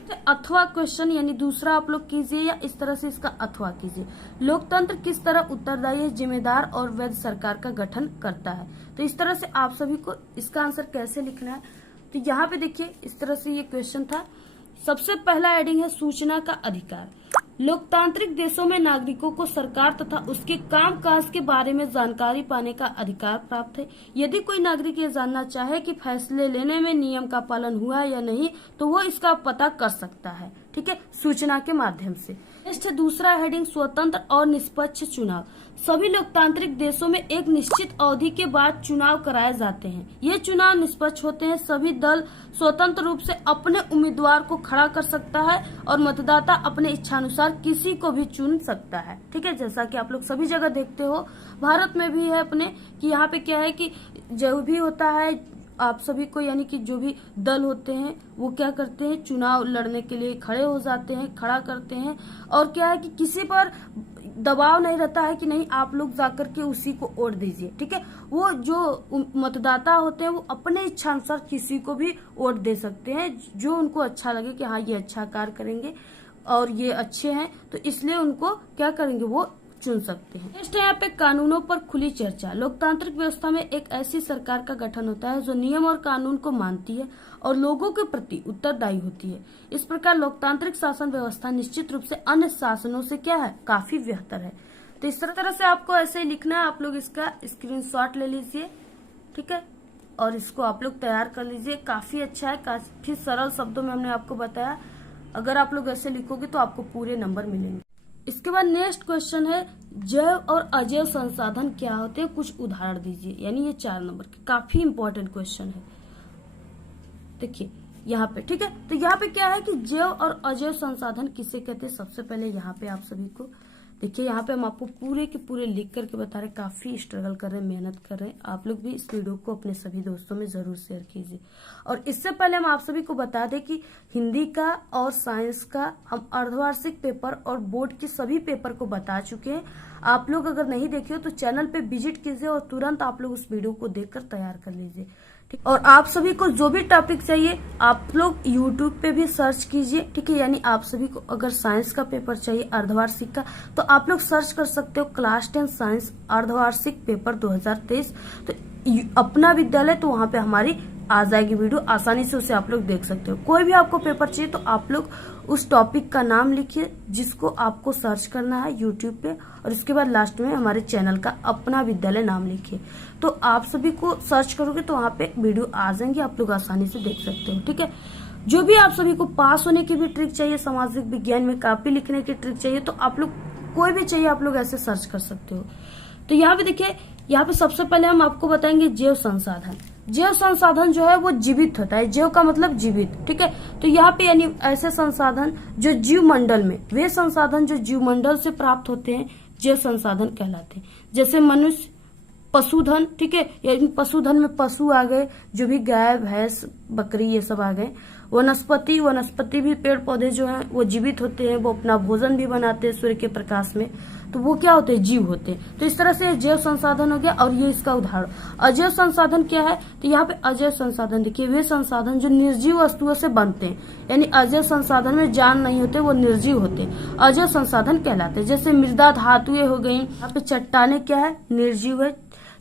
तो अथवा क्वेश्चन यानी दूसरा आप लोग कीजिए या इस तरह से इसका अथवा कीजिए। लोकतंत्र किस तरह उत्तरदायी है, जिम्मेदार और वैध सरकार का गठन करता है। तो इस तरह से आप सभी को इसका आंसर कैसे लिखना है, तो यहाँ पे देखिए इस तरह से ये क्वेश्चन था। सबसे पहला हेडिंग है सूचना का अधिकार। लोकतांत्रिक देशों में नागरिकों को सरकार तथा उसके कामकाज के बारे में जानकारी पाने का अधिकार प्राप्त है। यदि कोई नागरिक ये जानना चाहे कि फैसले लेने में नियम का पालन हुआ है या नहीं, तो वो इसका पता कर सकता है, ठीक है, सूचना के माध्यम से। नेक्स्ट है दूसरा हेडिंग स्वतंत्र और निष्पक्ष चुनाव। सभी लोकतांत्रिक देशों में एक निश्चित अवधि के बाद चुनाव कराए जाते हैं। ये चुनाव निष्पक्ष होते हैं। सभी दल स्वतंत्र रूप से अपने उम्मीदवार को खड़ा कर सकता है और मतदाता अपने इच्छानुसार किसी को भी चुन सकता है, ठीक है, जैसा कि आप लोग सभी जगह देखते हो। भारत में भी है अपने कि यहाँ पे क्या है कि जो भी होता है आप सभी को, यानी कि जो भी दल होते हैं वो क्या करते हैं, चुनाव लड़ने के लिए खड़े हो जाते हैं, खड़ा करते हैं। और क्या है कि किसी पर दबाव नहीं रहता है कि नहीं आप लोग जाकर के उसी को वोट दीजिए, ठीक है। वो जो मतदाता होते हैं वो अपने इच्छा अनुसार किसी को भी वोट दे सकते हैं जो उनको अच्छा लगे कि हाँ ये अच्छा कार्य करेंगे और ये अच्छे हैं, तो इसलिए उनको क्या करेंगे वो चुन सकते हैं। नेक्स्ट है यहाँ पे कानूनों पर खुली चर्चा। लोकतांत्रिक व्यवस्था में एक ऐसी सरकार का गठन होता है जो नियम और कानून को मानती है और लोगों के प्रति उत्तरदायी होती है। इस प्रकार लोकतांत्रिक शासन व्यवस्था निश्चित रूप से अन्य शासनों से क्या है, काफी बेहतर है। तो इस तरह से आपको ऐसे ही लिखना है। आप लोग इसका स्क्रीनशॉट ले लीजिए, ठीक है, और इसको आप लोग तैयार कर लीजिए। काफी अच्छा है, काफी सरल शब्दों में हमने आपको बताया। अगर आप लोग ऐसे लिखोगे तो आपको पूरे नंबर मिलेंगे। इसके बाद नेक्स्ट क्वेश्चन है जैव और अजैव संसाधन क्या होते हैं, कुछ उदाहरण दीजिए। यानी ये 4 नंबर के काफी इंपॉर्टेंट क्वेश्चन है। देखिए यहाँ पे, ठीक है, तो यहाँ पे क्या है कि जैव और अजैव संसाधन किसे कहते हैं। सबसे पहले यहाँ पे आप सभी को देखिए, यहाँ पे हम आपको पूरे के पूरे लिख करके बता रहे हैं। काफी स्ट्रगल कर रहे हैं, मेहनत कर रहे हैं। आप लोग भी इस वीडियो को अपने सभी दोस्तों में जरूर शेयर कीजिए। और इससे पहले हम आप सभी को बता दें कि हिंदी का और साइंस का हम अर्धवार्षिक पेपर और बोर्ड के सभी पेपर को बता चुके हैं। आप लोग अगर नहीं देखे हो तो चैनल पे विजिट कीजिए और तुरंत आप लोग उस वीडियो को देखकर तैयार कर लीजिए, ठीक। और आप सभी को जो भी टॉपिक चाहिए आप लोग यूट्यूब पे भी सर्च कीजिए, ठीक है। यानी आप सभी को अगर साइंस का पेपर चाहिए अर्धवार्षिक का, तो आप लोग सर्च कर सकते हो क्लास 10 साइंस अर्धवार्षिक पेपर 2023। तो अपना विद्यालय, तो वहां पे हमारी आ जाएगी वीडियो, आसानी से उसे आप लोग देख सकते हो। कोई भी आपको पेपर चाहिए तो आप लोग उस टॉपिक का नाम लिखिए जिसको आपको सर्च करना है यूट्यूब पे, और इसके बाद लास्ट में हमारे चैनल का अपना विद्यालय नाम लिखिए। तो आप सभी को सर्च करोगे तो वहां पे वीडियो आ जाएंगे, आप लोग आसानी से देख सकते हो, ठीक है। जो भी आप सभी को पास होने की भी ट्रिक चाहिए, सामाजिक विज्ञान में कॉपी लिखने की ट्रिक चाहिए, तो आप लोग कोई भी चाहिए आप लोग ऐसे सर्च कर सकते हो। तो यहाँ पे देखिए, यहाँ पे सबसे पहले हम आपको बताएंगे जैव संसाधन। जैव संसाधन जो है वो जीवित होता है, जैव का मतलब जीवित, ठीक है। तो यहाँ पे यानी ऐसे संसाधन जो जीव मंडल में, वे संसाधन जो जीव मंडल से प्राप्त होते हैं जैव संसाधन कहलाते हैं। जैसे मनुष्य, पशुधन, ठीक है, यानी पशुधन में पशु आ गए, जो भी गाय भैंस बकरी ये सब आ गए। वनस्पति भी, पेड़ पौधे जो हैं वो जीवित होते हैं, वो अपना भोजन भी बनाते हैं सूर्य के प्रकाश में, तो वो क्या होते हैं, जीव होते हैं। तो इस तरह से जैव संसाधन हो गया। और ये इसका उदाहरण। अजैव संसाधन क्या है, तो यहाँ पे अजैव संसाधन देखिए, वे संसाधन जो निर्जीव वस्तुओं से बनते हैं, यानी अजैव संसाधन में जान नहीं होते, वो निर्जीव होते हैं, अजैव संसाधन कहलाते हैं। जैसे मृदा धातुएं हो गई, यहाँ पे चट्टाने क्या है, निर्जीव है।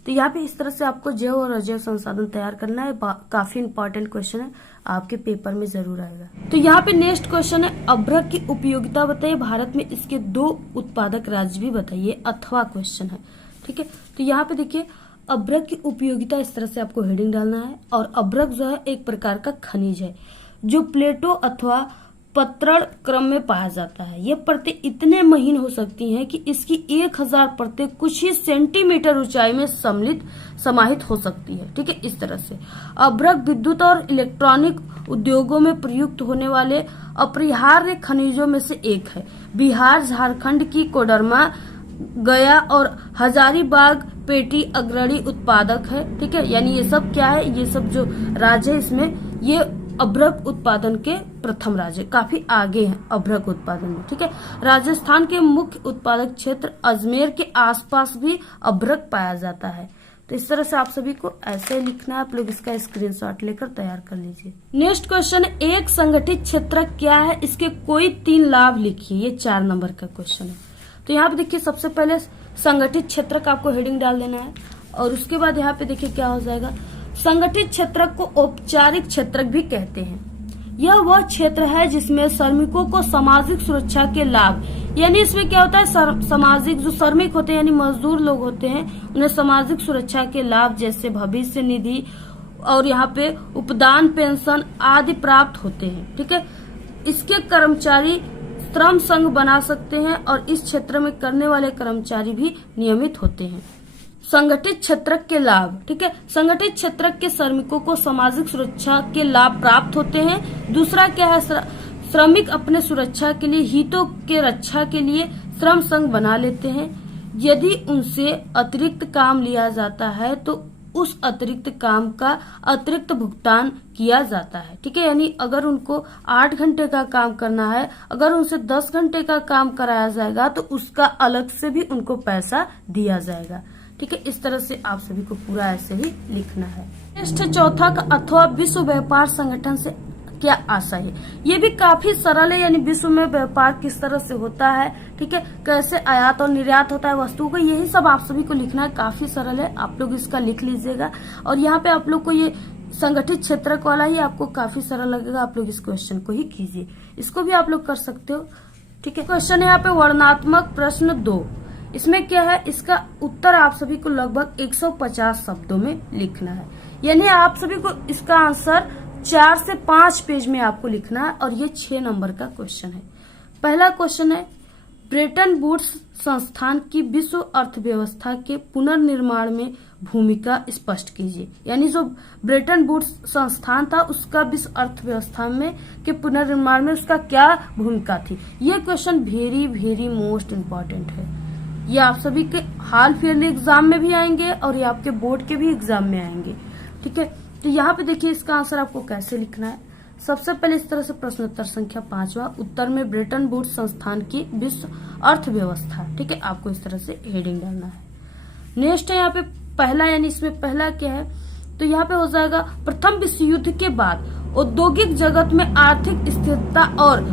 तो यहाँ पे इस तरह से आपको जैव और अजैव संसाधन तैयार करना है। काफी इंपॉर्टेंट क्वेश्चन है, आपके पेपर में जरूर आएगा। तो यहाँ पे नेक्स्ट क्वेश्चन है अभ्रक की उपयोगिता बताइए, भारत में इसके 2 उत्पादक राज्य भी बताइए, अथवा क्वेश्चन है, ठीक है। तो यहाँ पे देखिए अभ्रक की उपयोगिता, इस तरह से आपको हेडिंग डालना है। और अभ्रक जो है एक प्रकार का खनिज है जो प्लेटो अथवा उत्पत्रण क्रम में पाया जाता है। ये परतें इतने महीन हो सकती हैं कि इसकी 1000 परतें कुछ ही सेंटीमीटर ऊंचाई में समाहित हो सकती है। ठीक है, इस तरह से अभ्रक विद्युत और इलेक्ट्रॉनिक उद्योगों में प्रयुक्त होने वाले अपरिहार्य खनिजों में से एक है। बिहार झारखंड की कोडरमा, गया और हजारीबाग पेटी अग्रणी उत्पादक है। ठीक है, यानी ये सब क्या है, ये सब जो राज्य है इसमें ये अभ्रक उत्पादन के प्रथम राज्य, काफी आगे हैं अभ्रक उत्पादन में। ठीक है, राजस्थान के मुख्य उत्पादक क्षेत्र अजमेर के आसपास भी अभ्रक पाया जाता है। तो इस तरह से आप सभी को ऐसे लिखना है, आप लोग इसका स्क्रीनशॉट लेकर तैयार कर लीजिए। नेक्स्ट क्वेश्चन, एक संगठित क्षेत्र क्या है, इसके कोई 3 लाभ लिखिए। ये 4 नंबर का क्वेश्चन है। तो यहाँ पे देखिए सबसे पहले संगठित क्षेत्र का आपको हेडिंग डाल देना है और उसके बाद यहाँ पे देखिए क्या हो जाएगा, संगठित क्षेत्र को औपचारिक क्षेत्र भी कहते हैं। यह वह क्षेत्र है जिसमें श्रमिकों को सामाजिक सुरक्षा के लाभ, यानी इसमें क्या होता है, सामाजिक जो श्रमिक होते हैं यानी मजदूर लोग होते हैं उन्हें सामाजिक सुरक्षा के लाभ जैसे भविष्य निधि और यहाँ पे उपदान, पेंशन आदि प्राप्त होते हैं। ठीक है, इसके कर्मचारी श्रम संघ बना सकते हैं और इस क्षेत्र में करने वाले कर्मचारी भी नियमित होते हैं। संगठित क्षेत्र के लाभ, ठीक है, संगठित क्षेत्र के श्रमिकों को सामाजिक सुरक्षा के लाभ प्राप्त होते हैं। दूसरा क्या है, श्रमिक अपने सुरक्षा के लिए, हितों के रक्षा के लिए श्रम संघ बना लेते हैं। यदि उनसे अतिरिक्त काम लिया जाता है तो उस अतिरिक्त काम का अतिरिक्त भुगतान किया जाता है। ठीक है, यानी अगर उनको 8 घंटे का काम करना है, अगर उनसे 10 घंटे का काम कराया जाएगा तो उसका अलग से भी उनको पैसा दिया जाएगा। ठीक है, इस तरह से आप सभी को पूरा ऐसे ही लिखना है। नेक्स्ट चौथा का, अथवा विश्व व्यापार संगठन से क्या आशय है। ये भी काफी सरल है, यानी विश्व में व्यापार किस तरह से होता है, ठीक है, कैसे आयात और निर्यात होता है वस्तुओं का, यही सब आप सभी को लिखना है। काफी सरल है, आप लोग इसका लिख लीजिएगा। और यहाँ पे आप लोग को ये संगठित क्षेत्र वाला ही आपको काफी सरल लगेगा, आप लोग इस क्वेश्चन को ही कीजिए, इसको भी आप लोग कर सकते हो। ठीक है, क्वेश्चन है यहाँ पे वर्णनात्मक प्रश्न 2। इसमें क्या है, इसका उत्तर आप सभी को लगभग 150 शब्दों में लिखना है, यानी आप सभी को इसका आंसर 4 से 5 पेज में आपको लिखना है। और ये 6 नंबर का क्वेश्चन है। पहला क्वेश्चन है, ब्रेटन वुड्स संस्थान की विश्व अर्थव्यवस्था के पुनर्निर्माण में भूमिका स्पष्ट कीजिए। यानी जो ब्रेटन वुड्स संस्थान था उसका विश्व अर्थव्यवस्था में के पुनर्निर्माण में उसका क्या भूमिका थी। ये question very very most important है। ये आप सभी के हाल फिलहाल एग्जाम में भी आएंगे और ये आपके बोर्ड के भी एग्जाम में आएंगे। ठीक है, तो यहाँ पे देखिए इसका आंसर आपको कैसे लिखना है। सबसे पहले इस तरह से प्रश्नोत्तर संख्या 5वां, उत्तर में ब्रेटन वुड्स संस्थान की विश्व अर्थव्यवस्था। ठीक है, आपको इस तरह से हेडिंग डालना है। नेक्स्ट है यहाँ पे पहला, यानी इसमें पहला क्या है, तो यहाँ पे हो जाएगा, प्रथम विश्व युद्ध के बाद औद्योगिक जगत में आर्थिक स्थिरता और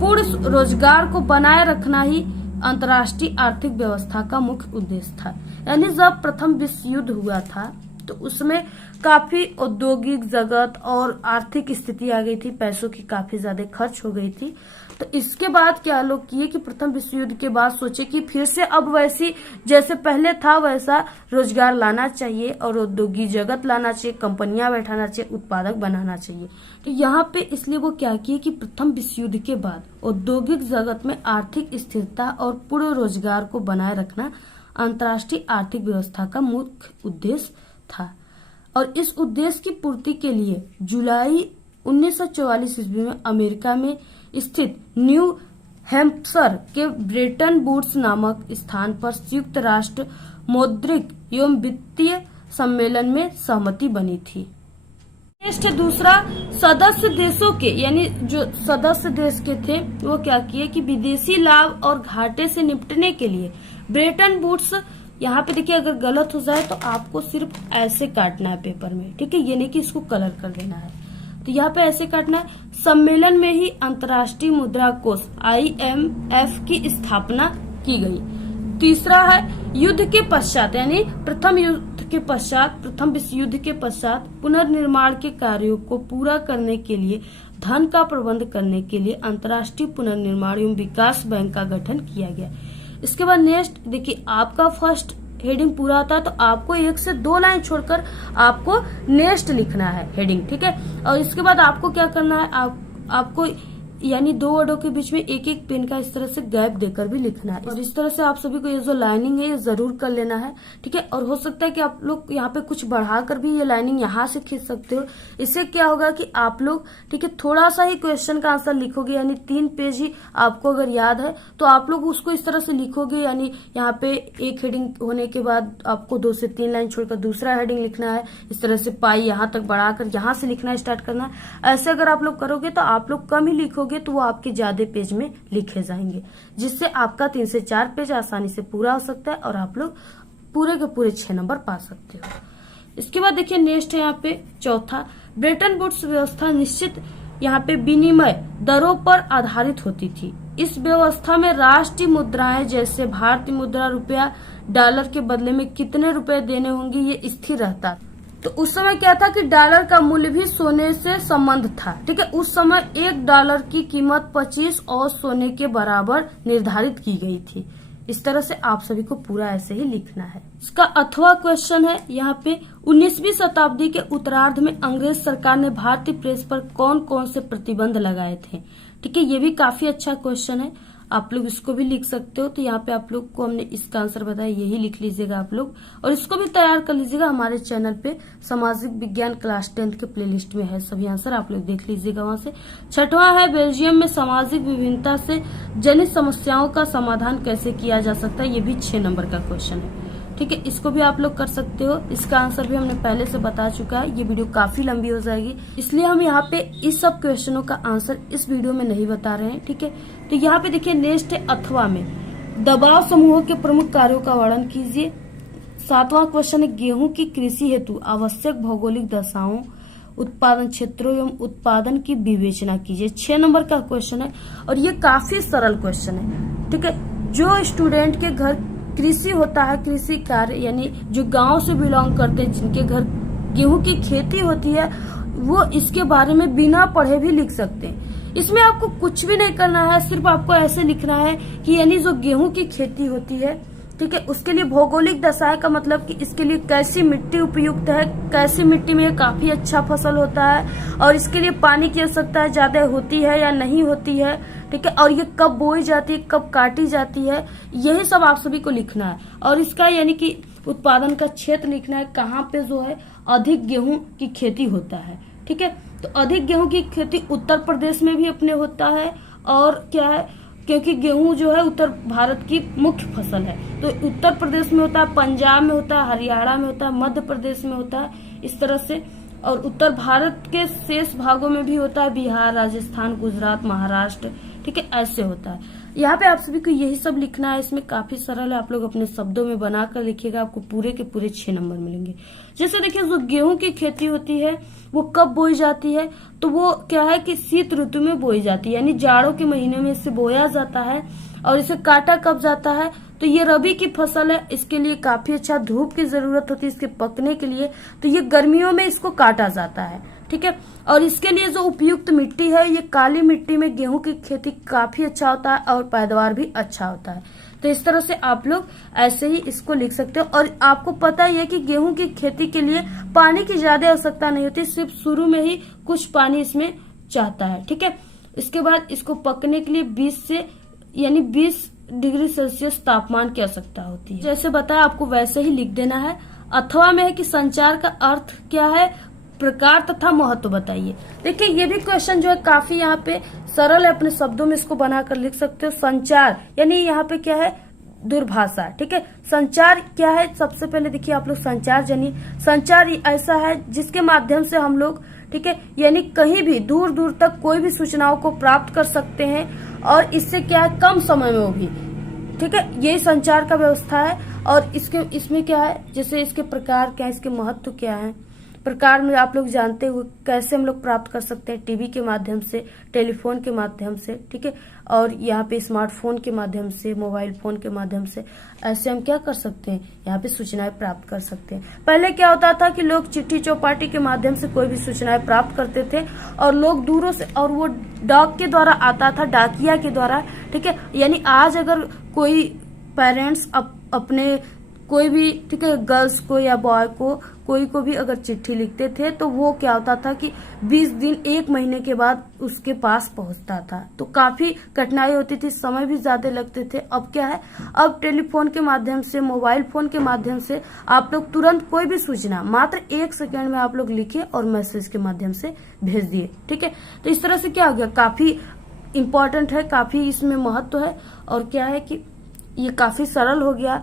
पूर्ण रोजगार को बनाए रखना ही अंतर्राष्ट्रीय आर्थिक व्यवस्था का मुख्य उद्देश्य था। यानी जब प्रथम विश्व युद्ध हुआ था तो उसमें काफी औद्योगिक जगत और आर्थिक स्थिति आ गई थी, पैसों की काफी ज्यादा खर्च हो गई थी। तो इसके बाद क्या लोग किए कि प्रथम विश्व युद्ध के बाद सोचे कि फिर से अब वैसी जैसे पहले था वैसा रोजगार लाना चाहिए और औद्योगिक जगत लाना चाहिए, कंपनियां बैठाना चाहिए, उत्पादक बनाना चाहिए। तो यहाँ पे इसलिए वो क्या किए कि प्रथम विश्व युद्ध के बाद औद्योगिक जगत में आर्थिक स्थिरता और पूर्ण रोजगार को बनाए रखना अंतर्राष्ट्रीय आर्थिक व्यवस्था का मुख्य उद्देश्य था। और इस उद्देश्य की पूर्ति के लिए जुलाई 1944 ईस्वी में अमेरिका में स्थित न्यू हैम्पशर के ब्रेटन वुड्स नामक स्थान पर संयुक्त राष्ट्र मौद्रिक एवं वित्तीय सम्मेलन में सहमति बनी थी। नेक्स्ट दूसरा, सदस्य देशों के, यानी जो सदस्य देश के थे वो क्या किए कि विदेशी लाभ और घाटे से निपटने के लिए ब्रेटन वुड्स, यहाँ पे देखिए अगर गलत हो जाए तो आपको सिर्फ ऐसे काटना है पेपर में, ठीक है, ये नहीं कि इसको कलर कर देना है। तो यहाँ पे ऐसे काटना है, सम्मेलन में ही अंतर्राष्ट्रीय मुद्रा कोष IMF की स्थापना की गई। तीसरा है, युद्ध के पश्चात, यानी प्रथम विश्व युद्ध के पश्चात पुनर्निर्माण के कार्यों को पूरा करने के लिए धन का प्रबंध करने के लिए अंतर्राष्ट्रीय पुनर्निर्माण एवं विकास बैंक का गठन किया गया। इसके बाद नेक्स्ट देखिए, आपका फर्स्ट हेडिंग पूरा होता है तो आपको 1 से 2 लाइन छोड़कर आपको नेक्स्ट लिखना है हेडिंग, ठीक है। और इसके बाद आपको क्या करना है, आपको यानी 2 वर्डों के बीच में एक एक पेन का इस तरह से गैप देकर भी लिखना है। और इस तरह से आप सभी को ये जो लाइनिंग है ये जरूर कर लेना है, ठीक है। और हो सकता है कि आप लोग यहाँ पे कुछ बढ़ाकर भी ये लाइनिंग यहाँ से खींच सकते हो। इससे क्या होगा कि आप लोग, ठीक है, थोड़ा सा ही क्वेश्चन का आंसर लिखोगे, यानी 3 पेज ही आपको अगर याद है तो आप लोग उसको इस तरह से लिखोगे। यानी यहाँ पे एक हेडिंग होने के बाद आपको 2 से 3 लाइन छोड़कर दूसरा हेडिंग लिखना है। इस तरह से पाई यहाँ तक बढ़ाकर यहाँ से लिखना स्टार्ट करना है। ऐसे अगर आप लोग करोगे तो आप लोग कम ही लिखोगे तो वो आपके ज्यादा पेज में लिखे जाएंगे, जिससे आपका 3 से 4 पेज आसानी से पूरा हो सकता है और आप लोग पूरे के पूरे 6 नंबर पा सकते हो। इसके बाद देखिए नेक्स्ट है यहाँ पे चौथा, ब्रेटन वुड्स व्यवस्था निश्चित यहाँ पे विनिमय दरों पर आधारित होती थी। इस व्यवस्था में राष्ट्रीय मुद्राएं जैसे भारतीय मुद्रा रुपया डॉलर के बदले में कितने रुपए देने होंगे ये स्थिर रहता। तो उस समय क्या था कि डॉलर का मूल्य भी सोने से संबंध था, ठीक है। उस समय $1 की कीमत 25 और सोने के बराबर निर्धारित की गई थी। इस तरह से आप सभी को पूरा ऐसे ही लिखना है। इसका अथवा क्वेश्चन है यहाँ पे, 19वीं शताब्दी के उत्तरार्ध में अंग्रेज सरकार ने भारतीय प्रेस पर कौन कौन से प्रतिबंध लगाए थे, ठीक है। ये भी काफी अच्छा क्वेश्चन है, आप लोग इसको भी लिख सकते हो। तो यहाँ पे आप लोग को हमने इसका आंसर बताया, यही लिख लीजिएगा आप लोग, और इसको भी तैयार कर लीजिएगा। हमारे चैनल पे सामाजिक विज्ञान क्लास 10 के प्लेलिस्ट में है सभी आंसर, आप लोग देख लीजिएगा वहां से। छठवां है, बेल्जियम में सामाजिक विभिन्नता से जनित समस्याओं का समाधान कैसे किया जा सकता है। ये भी 6 नंबर का क्वेश्चन है, ठीक है। इसको भी आप लोग कर सकते हो। इसका आंसर भी हमने पहले से बता चुका है, ये वीडियो काफी लंबी हो जाएगी, इसलिए हम यहाँ पे इस सब क्वेश्चनों का आंसर इस वीडियो में नहीं बता रहे हैं, ठीक है। तो यहाँ पे देखिए नेक्स्ट है अथवा में दबाव समूहों के प्रमुख कार्यों का वर्णन कीजिए। 7वां क्वेश्चन है, गेहूं की कृषि हेतु आवश्यक भौगोलिक दशाओं, उत्पादन क्षेत्रों एवं उत्पादन की विवेचना कीजिए। 6 नंबर का क्वेश्चन है और ये काफी सरल क्वेश्चन है, ठीक है। जो स्टूडेंट के घर कृषि होता है, कृषि कार्य, यानी जो गांव से बिलोंग करते हैं, जिनके घर गेहूं की खेती होती है, वो इसके बारे में बिना पढ़े भी लिख सकते हैं। इसमें आपको कुछ भी नहीं करना है, सिर्फ आपको ऐसे लिखना है कि यानी जो गेहूं की खेती होती है, ठीक है, उसके लिए भौगोलिक दशाएं का मतलब कि इसके लिए कैसी मिट्टी उपयुक्त है, कैसी मिट्टी में काफी अच्छा फसल होता है, और इसके लिए पानी की आवश्यकता ज्यादा होती है या नहीं होती है, ठीक है। और ये कब बोई जाती है, कब काटी जाती है, यही सब आप सभी को लिखना है। और इसका यानी कि उत्पादन का क्षेत्र लिखना है, कहाँ पे जो है अधिक गेहूं की खेती होता है, ठीक है। तो अधिक गेहूं की खेती उत्तर प्रदेश में भी अपने होता है, और क्या है, क्योंकि गेहूं जो है उत्तर भारत की मुख्य फसल है, तो उत्तर प्रदेश में होता है, पंजाब में होता है, हरियाणा में होता है, मध्य प्रदेश में होता है, इस तरह से। और उत्तर भारत के शेष भागों में भी होता है, बिहार, राजस्थान, गुजरात, महाराष्ट्र, ठीक है, ऐसे होता है। यहाँ पे आप सभी को यही सब लिखना है। इसमें काफी सरल है, आप लोग अपने शब्दों में बनाकर लिखिएगा, आपको पूरे के पूरे 6 नंबर मिलेंगे। जैसे देखिए जो गेहूं की खेती होती है वो कब बोई जाती है, तो वो क्या है कि शीत ऋतु में बोई जाती है, यानी जाड़ों के महीने में इसे बोया जाता है। और इसे काटा कब जाता है, तो ये रबी की फसल है, इसके लिए काफी अच्छा धूप की जरूरत होती है इसके पकने के लिए, तो ये गर्मियों में इसको काटा जाता है, ठीक है। और इसके लिए जो उपयुक्त मिट्टी है, ये काली मिट्टी में गेहूं की खेती काफी अच्छा होता है और पैदावार भी अच्छा होता है। तो इस तरह से आप लोग ऐसे ही इसको लिख सकते हो। और आपको पता ही है कि गेहूं की खेती के लिए पानी की ज्यादा आवश्यकता नहीं होती, सिर्फ शुरू में ही कुछ पानी इसमें चाहता है, ठीक है। इसके बाद इसको पकने के लिए 20 डिग्री सेल्सियस तापमान की आवश्यकता होती है। जैसे बताया आपको वैसे ही लिख देना है। अथवा में है कि संचार का अर्थ क्या है, प्रकार तथा महत्व बताइए। देखिए ये भी क्वेश्चन जो है काफी यहाँ पे सरल है, अपने शब्दों में इसको बनाकर लिख सकते हो। संचार यानी यहाँ पे क्या है, दूरभाषा, ठीक है। संचार क्या है, सबसे पहले देखिए आप लोग संचार जानिए। संचार ऐसा है जिसके माध्यम से हम लोग, ठीक है, यानी कहीं भी दूर दूर तक कोई भी सूचनाओं को प्राप्त कर सकते हैं, और इससे क्या है कम समय में वो भी, ठीक है, यही संचार का व्यवस्था है। और इसमें क्या है, जैसे इसके प्रकार क्या है, इसके महत्व क्या है। प्रकार में आप लोग जानते हो कैसे हम लोग प्राप्त कर सकते हैं, टीवी के माध्यम से, टेलीफोन के माध्यम से, ठीक है, और यहाँ पे स्मार्टफोन के माध्यम से, मोबाइल फोन के माध्यम से, ऐसे हम क्या कर सकते हैं, यहाँ पे सूचनाएं प्राप्त कर सकते हैं। पहले क्या होता था कि लोग चिट्ठी चौपाटी के माध्यम से कोई भी सूचनाएं प्राप्त करते थे, और लोग दूरों से, और वो डाक के द्वारा आता था, डाकिया के द्वारा, ठीक है। यानी आज अगर कोई पेरेंट्स अपने कोई भी, ठीक है, गर्ल्स को या बॉय को, कोई को भी अगर चिट्ठी लिखते थे तो वो क्या होता था कि 20 दिन 1 महीने के बाद उसके पास पहुंचता था। तो काफी कठिनाई होती थी, समय भी ज्यादा लगते थे। अब क्या है, अब टेलीफोन के माध्यम से, मोबाइल फोन के माध्यम से आप लोग तुरंत कोई भी सूचना मात्र 1 सेकेंड में आप लोग लिखे और मैसेज के माध्यम से भेज दिए। ठीक है, तो इस तरह से क्या हो गया, काफी इम्पोर्टेंट है, काफी इसमें महत्व है और क्या है कि ये काफी सरल हो गया।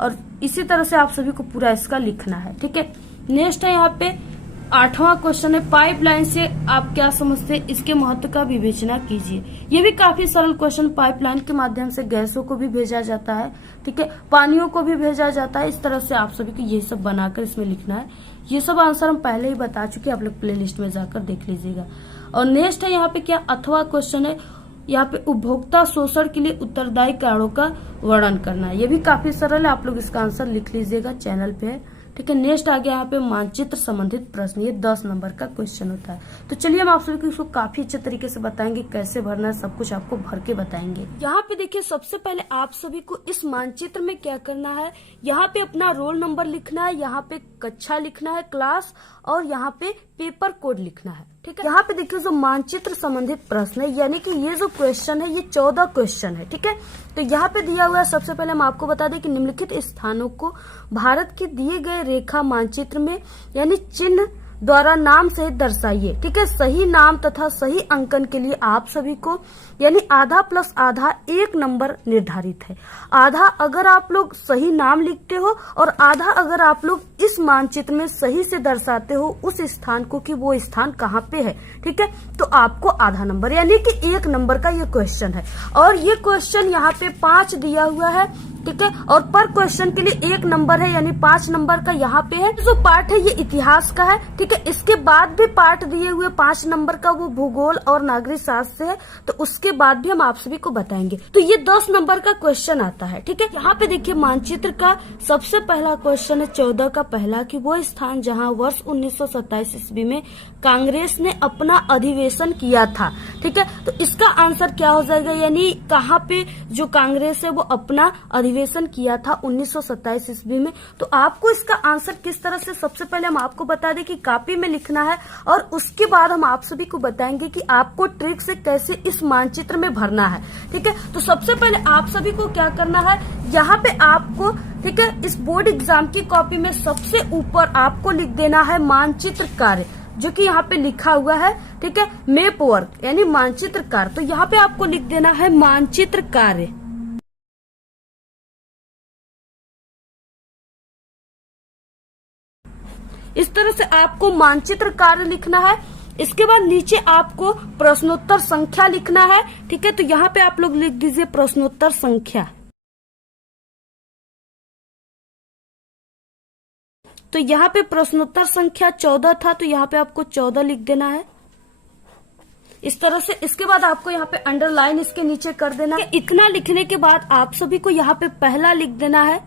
और इसी तरह से आप सभी को पूरा इसका लिखना है। ठीक है, नेक्स्ट है यहाँ पे 8वां क्वेश्चन है, पाइपलाइन से आप क्या समझते हैं, इसके महत्व का विवेचना कीजिए। ये भी काफी सरल क्वेश्चन, पाइपलाइन के माध्यम से गैसों को भी भेजा जाता है, ठीक है, पानियों को भी भेजा जाता है। इस तरह से आप सभी को ये सब बनाकर इसमें लिखना है। ये सब आंसर हम पहले ही बता चुके, आप लोग प्ले लिस्ट में जाकर देख लीजिएगा। और नेक्स्ट है यहाँ पे क्या, 8वां क्वेश्चन है, यहाँ पे उपभोक्ता शोषण के लिए उत्तरदायी कारणों का वर्णन करना है। ये भी काफी सरल है, आप लोग इसका आंसर लिख लीजिएगा, चैनल पे है। ठीक है, नेक्स्ट आ गया यहाँ पे मानचित्र संबंधित प्रश्न, ये 10 नंबर का क्वेश्चन होता है। तो चलिए हम आप सभी को इसको काफी अच्छे तरीके से बताएंगे, कैसे भरना है, सब कुछ आपको भर के बताएंगे। यहाँ पे देखिए, सबसे पहले आप सभी को इस मानचित्र में क्या करना है, यहाँ पे अपना रोल नंबर लिखना है, यहाँ पे कक्षा लिखना है, क्लास, और यहाँ पे पेपर कोड लिखना है। ठीक है, यहाँ पे देखिए जो मानचित्र संबंधित प्रश्न है, यानी कि ये जो क्वेश्चन है ये 14 क्वेश्चन है। ठीक है, तो यहाँ पे दिया हुआ है, सबसे पहले हम आपको बता दें कि निम्नलिखित स्थानों को भारत के दिए गए रेखा मानचित्र में यानी चिन्ह द्वारा नाम सहित दर्शाइए। ठीक है, सही नाम तथा सही अंकन के लिए आप सभी को यानी आधा प्लस आधा 1 नंबर निर्धारित है। आधा अगर आप लोग सही नाम लिखते हो और आधा अगर आप लोग इस मानचित्र में सही से दर्शाते हो उस स्थान को कि वो स्थान कहाँ पे है। ठीक है, तो आपको आधा नंबर यानी कि 1 नंबर का ये क्वेश्चन है। और ये क्वेश्चन यहाँ पे 5 दिया हुआ है। ठीक है, और पर क्वेश्चन के लिए 1 नंबर है, यानी 5 नंबर का यहाँ पे है। जो पार्ट है ये इतिहास का है। ठीक है, इसके बाद भी पार्ट दिए हुए 5 नंबर का, वो भूगोल और नागरिक शास्त्र से है, तो उसके बाद भी हम आप सभी को बताएंगे। तो ये 10 नंबर का क्वेश्चन आता है। ठीक है, यहाँ पे देखिए मानचित्र का सबसे पहला क्वेश्चन है 14 का पहला, कि वो स्थान जहाँ वर्ष 1927 ईस्वी में कांग्रेस ने अपना अधिवेशन किया था। ठीक है, तो इसका आंसर क्या हो जाएगा, यानी कहाँ पे जो कांग्रेस है वो अपना अधिवेशन किया था 1927 ईस्वी में। तो आपको इसका आंसर किस तरह से, सबसे पहले हम आपको बता दें कि कॉपी में लिखना है और उसके बाद हम आप सभी को बताएंगे कि आपको ट्रिक से कैसे इस मानचित्र में भरना है। ठीक है, तो सबसे पहले आप सभी को क्या करना है, यहाँ पे आपको, ठीक है, इस बोर्ड एग्जाम की कॉपी में सबसे ऊपर आपको लिख देना है मानचित्र कार्य, जो कि यहाँ पे लिखा हुआ है। ठीक है, मैप वर्क यानी मानचित्र कार्य। तो यहाँ पे आपको लिख देना है मानचित्र कार्य। इस तरह से आपको मानचित्र कार्य लिखना है। इसके बाद नीचे आपको प्रश्नोत्तर संख्या लिखना है। ठीक है, तो यहाँ पे आप लोग लिख दीजिए प्रश्नोत्तर संख्या। तो यहाँ पे प्रश्नोत्तर संख्या 14 था, तो यहाँ पे आपको 14 लिख देना है इस तरह से। इसके बाद आपको यहाँ पे अंडरलाइन इसके नीचे कर देना है। इतना लिखने के बाद आप सभी को यहाँ पे पहला लिख देना है,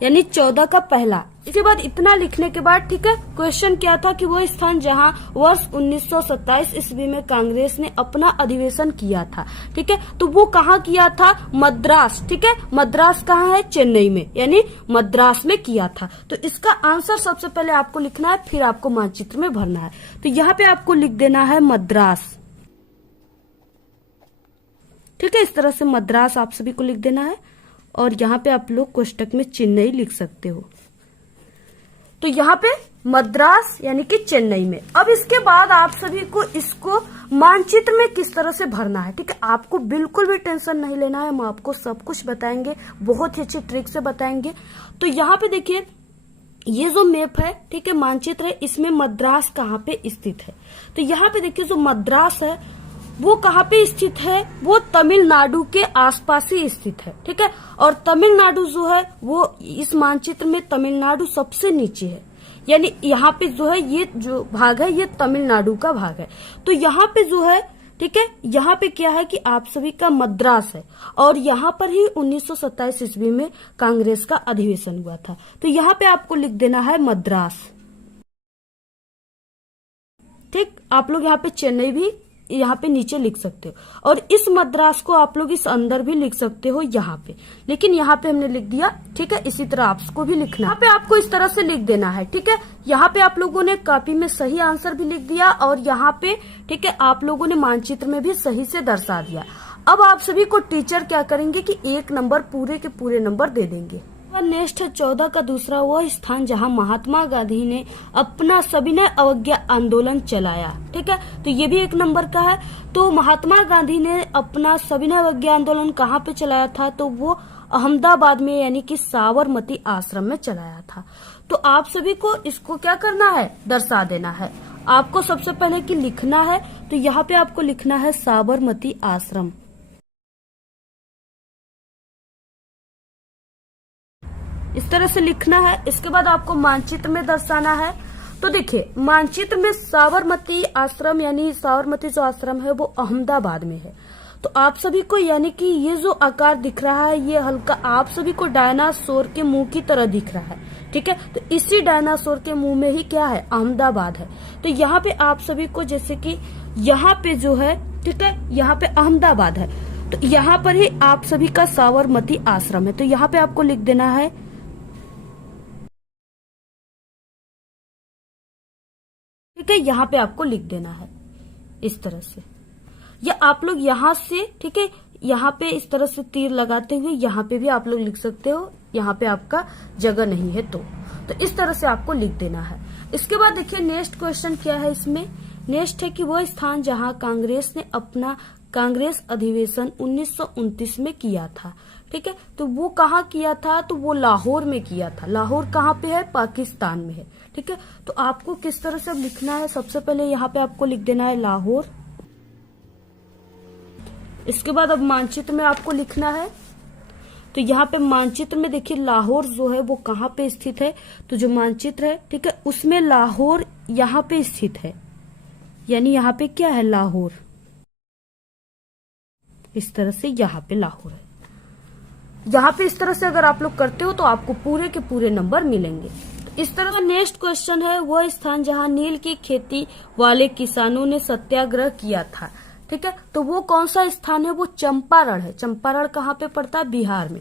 यानी 14 का पहला। इसके बाद इतना लिखने के बाद, ठीक है, क्वेश्चन क्या था कि वो स्थान जहां वर्ष 1927 ईस्वी में कांग्रेस ने अपना अधिवेशन किया था। ठीक है, तो वो कहाँ किया था, मद्रास। ठीक है, मद्रास कहाँ है, चेन्नई में, यानी मद्रास में किया था। तो इसका आंसर सबसे पहले आपको लिखना है, फिर आपको मानचित्र में भरना है। तो यहाँ पे आपको लिख देना है मद्रास। ठीक है, इस तरह से मद्रास आप सभी को लिख देना है और यहाँ पे आप लोग कोष्टक में चेन्नई लिख सकते हो। तो यहाँ पे मद्रास यानी कि चेन्नई में। अब इसके बाद आप सभी को इसको मानचित्र में किस तरह से भरना है। ठीक है, आपको बिल्कुल भी टेंशन नहीं लेना है, हम आपको सब कुछ बताएंगे, बहुत ही अच्छी ट्रिक से बताएंगे। तो यहाँ पे देखिए ये जो मैप है, ठीक है, मानचित्र है, इसमें मद्रास कहाँ पे स्थित है। तो यहाँ पे देखिए जो मद्रास है वो कहाँ पे स्थित है, वो तमिलनाडु के आसपास ही स्थित है। ठीक है, और तमिलनाडु जो है वो इस मानचित्र में तमिलनाडु सबसे नीचे है, यानी यहाँ पे जो है ये जो भाग है ये तमिलनाडु का भाग है। तो यहाँ पे जो है, ठीक है, यहाँ पे क्या है कि आप सभी का मद्रास है और यहाँ पर ही 1927 ईस्वी में कांग्रेस का अधिवेशन हुआ था। तो यहाँ पे आपको लिख देना है मद्रास। ठीक, आप लोग यहाँ पे चेन्नई भी यहाँ पे नीचे लिख सकते हो, और इस मद्रास को आप लोग इस अंदर भी लिख सकते हो यहाँ पे, लेकिन यहाँ पे हमने लिख दिया, ठीक है। इसी तरह आपको भी लिखना, यहाँ पे आपको इस तरह से लिख देना है, ठीक है। यहाँ पे आप लोगों ने कॉपी में सही आंसर भी लिख दिया, और यहाँ पे, ठीक है, आप लोगों ने मानचित्र में भी सही से दर्शा दिया। अब आप सभी को टीचर क्या करेंगे कि 1 नंबर पूरे के पूरे नंबर दे देंगे। नेक्स्ट है 14 का दूसरा वह स्थान जहां महात्मा गांधी ने अपना सविनय अवज्ञा आंदोलन चलाया, ठीक है। तो ये भी 1 नंबर का है। तो महात्मा गांधी ने अपना सविनय अवज्ञा आंदोलन कहाँ पे चलाया था, तो वो अहमदाबाद में यानी कि साबरमती आश्रम में चलाया था। तो आप सभी को इसको क्या करना है, दर्शा देना है। आपको सबसे पहले कि लिखना है, तो यहाँ पे आपको लिखना है साबरमती आश्रम, इस तरह से लिखना है। इसके बाद आपको मानचित्र में दर्शाना है। तो देखिए मानचित्र में साबरमती आश्रम यानी साबरमती जो आश्रम है वो अहमदाबाद में है। तो आप सभी को यानी कि ये जो आकार दिख रहा है ये हल्का आप सभी को डायनासोर के मुंह की तरह दिख रहा है, ठीक है। तो इसी डायनासोर के मुंह में ही क्या है, अहमदाबाद है। तो यहाँ पे आप सभी को जैसे कि यहाँ पे जो है, ठीक है, यहाँ पे अहमदाबाद है, तो यहाँ पर ही आप सभी का साबरमती आश्रम है। तो यहाँ पे आपको लिख देना है, ठीक है, यहाँ पे आपको लिख देना है इस तरह से, या आप लोग यहाँ से, ठीक है, यहाँ पे इस तरह से तीर लगाते हुए यहाँ पे भी आप लोग लिख सकते हो, यहाँ पे आपका जगह नहीं है तो इस तरह से आपको लिख देना है। इसके बाद देखिए नेक्स्ट क्वेश्चन क्या है, इसमें नेक्स्ट है कि वह स्थान जहाँ कांग्रेस ने अपना कांग्रेस अधिवेशन 1929 में किया था, ठीक है। तो वो कहाँ किया था, तो वो लाहौर में किया था। लाहौर कहाँ पे है, पाकिस्तान में है, ठीक है। तो आपको किस तरह से अब लिखना है, सबसे पहले यहाँ पे आपको लिख देना है लाहौर। इसके बाद अब मानचित्र में आपको लिखना है। तो यहाँ पे मानचित्र में देखिए लाहौर जो है वो कहाँ पे स्थित है, तो जो मानचित्र है, ठीक है, उसमें लाहौर यहाँ पे स्थित है, यानी यहाँ पे क्या है, लाहौर, इस तरह से यहाँ पे लाहौर है। यहाँ पे इस तरह से अगर आप लोग करते हो तो आपको पूरे के पूरे नंबर मिलेंगे। इस तरह का नेक्स्ट क्वेश्चन है, वह स्थान जहाँ नील की खेती वाले किसानों ने सत्याग्रह किया था, ठीक है। तो वो कौन सा स्थान है, वो चंपारण है। चंपारण कहाँ पे पड़ता है, बिहार में।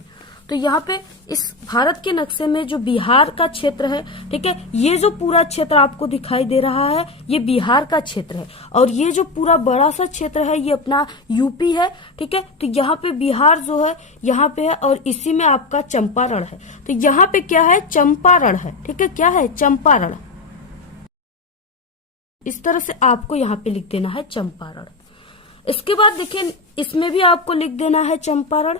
तो यहाँ पे इस भारत के नक्शे में जो बिहार का क्षेत्र है, ठीक है, ये जो पूरा क्षेत्र आपको दिखाई दे रहा है ये बिहार का क्षेत्र है, और ये जो पूरा बड़ा सा क्षेत्र है ये अपना यूपी है, ठीक है। तो यहाँ पे बिहार जो है यहाँ पे है, और इसी में आपका चंपारण है। तो यहाँ पे क्या है, चंपारण है, ठीक है, क्या है, चंपारण। इस तरह से आपको यहाँ पे लिख देना है चंपारण। इसके बाद देखिए इसमें भी आपको लिख देना है चंपारण।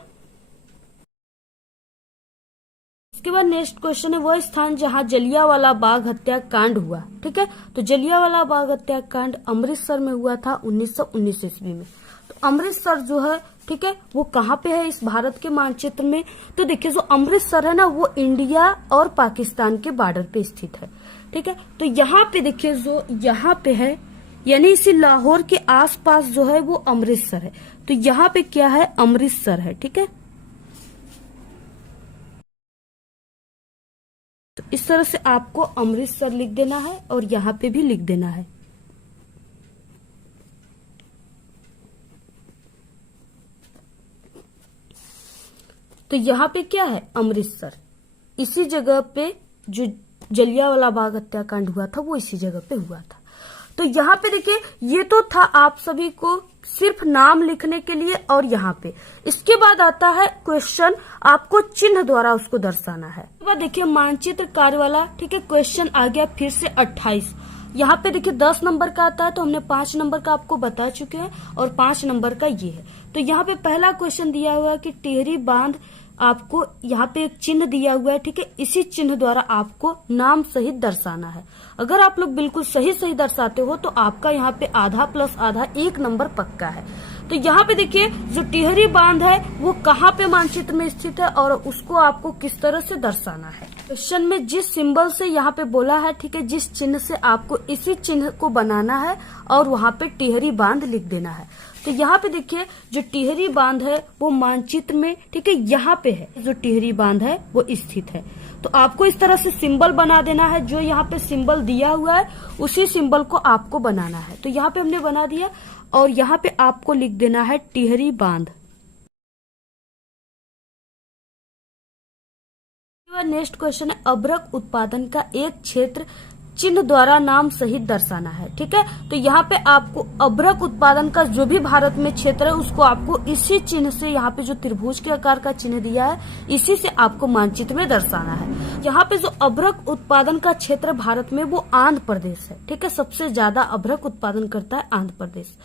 इसके बाद नेक्स्ट क्वेश्चन है, वह स्थान जहां जलियांवाला बाग हत्याकांड हुआ, ठीक है। तो जलियांवाला बाग हत्याकांड अमृतसर में हुआ था 1919 ईस्वी में। तो अमृतसर जो है, ठीक है, वो कहाँ पे है इस भारत के मानचित्र में, तो देखिए जो अमृतसर है ना वो इंडिया और पाकिस्तान के बॉर्डर पे स्थित है, ठीक है। तो यहाँ पे देखिए जो यहाँ पे है यानी इसी लाहौर के आसपास जो है वो अमृतसर है। तो यहाँ पे क्या है, अमृतसर है, ठीक है। तो इस तरह से आपको अमृतसर लिख देना है और यहाँ पे भी लिख देना है। तो यहाँ पे क्या है, अमृतसर। इसी जगह पे जो जलियांवाला बाग हत्याकांड हुआ था वो इसी जगह पे हुआ था। तो यहाँ पे देखिए ये तो था आप सभी को सिर्फ नाम लिखने के लिए, और यहाँ पे इसके बाद आता है क्वेश्चन, आपको चिन्ह द्वारा उसको दर्शाना है। इसके बाद देखिए मानचित्र कार्य वाला, ठीक है, क्वेश्चन आ गया फिर से 28। यहाँ पे देखिए 10 नंबर का आता है, तो हमने 5 नंबर का आपको बता चुके हैं, और 5 नंबर का ये है। तो यहाँ पे पहला क्वेश्चन दिया हुआ है कि टिहरी बांध, आपको यहाँ पे एक चिन्ह दिया हुआ है, ठीक है। इसी चिन्ह द्वारा आपको नाम सहित दर्शाना है। अगर आप लोग बिल्कुल सही दर्शाते हो तो आपका यहाँ पे आधा प्लस आधा 1 नंबर पक्का है। तो यहाँ पे देखिए जो टिहरी बांध है वो कहाँ पे मानचित्र में स्थित है और उसको आपको किस तरह से दर्शाना है। क्वेश्चन में जिस सिंबल से यहाँ पे बोला है, ठीक है, जिस चिन्ह से आपको इसी चिन्ह को बनाना है और वहाँ पे टिहरी बांध लिख देना है। तो यहाँ पे देखिए जो टिहरी बांध है वो मानचित्र में, ठीक है, यहाँ पे है जो टिहरी बांध है वो स्थित है। तो आपको इस तरह से सिंबल बना देना है, जो यहाँ पे सिंबल दिया हुआ है उसी सिंबल को आपको बनाना है। तो यहाँ पे हमने बना दिया और यहाँ पे आपको लिख देना है टिहरी बांध। नेक्स्ट क्वेश्चन है अभ्रक उत्पादन का एक क्षेत्र चिन्ह द्वारा नाम सहित दर्शाना है। ठीक है, तो यहाँ पे आपको अभ्रक उत्पादन का जो भी भारत में क्षेत्र है उसको आपको इसी चिन्ह से, यहाँ पे जो त्रिभुज के आकार का चिन्ह दिया है इसी से आपको मानचित्र में दर्शाना है। यहाँ पे जो अभ्रक उत्पादन का क्षेत्र भारत में वो आंध्र प्रदेश है। ठीक है, सबसे ज्यादा अभ्रक उत्पादन करता है आंध्र प्रदेश।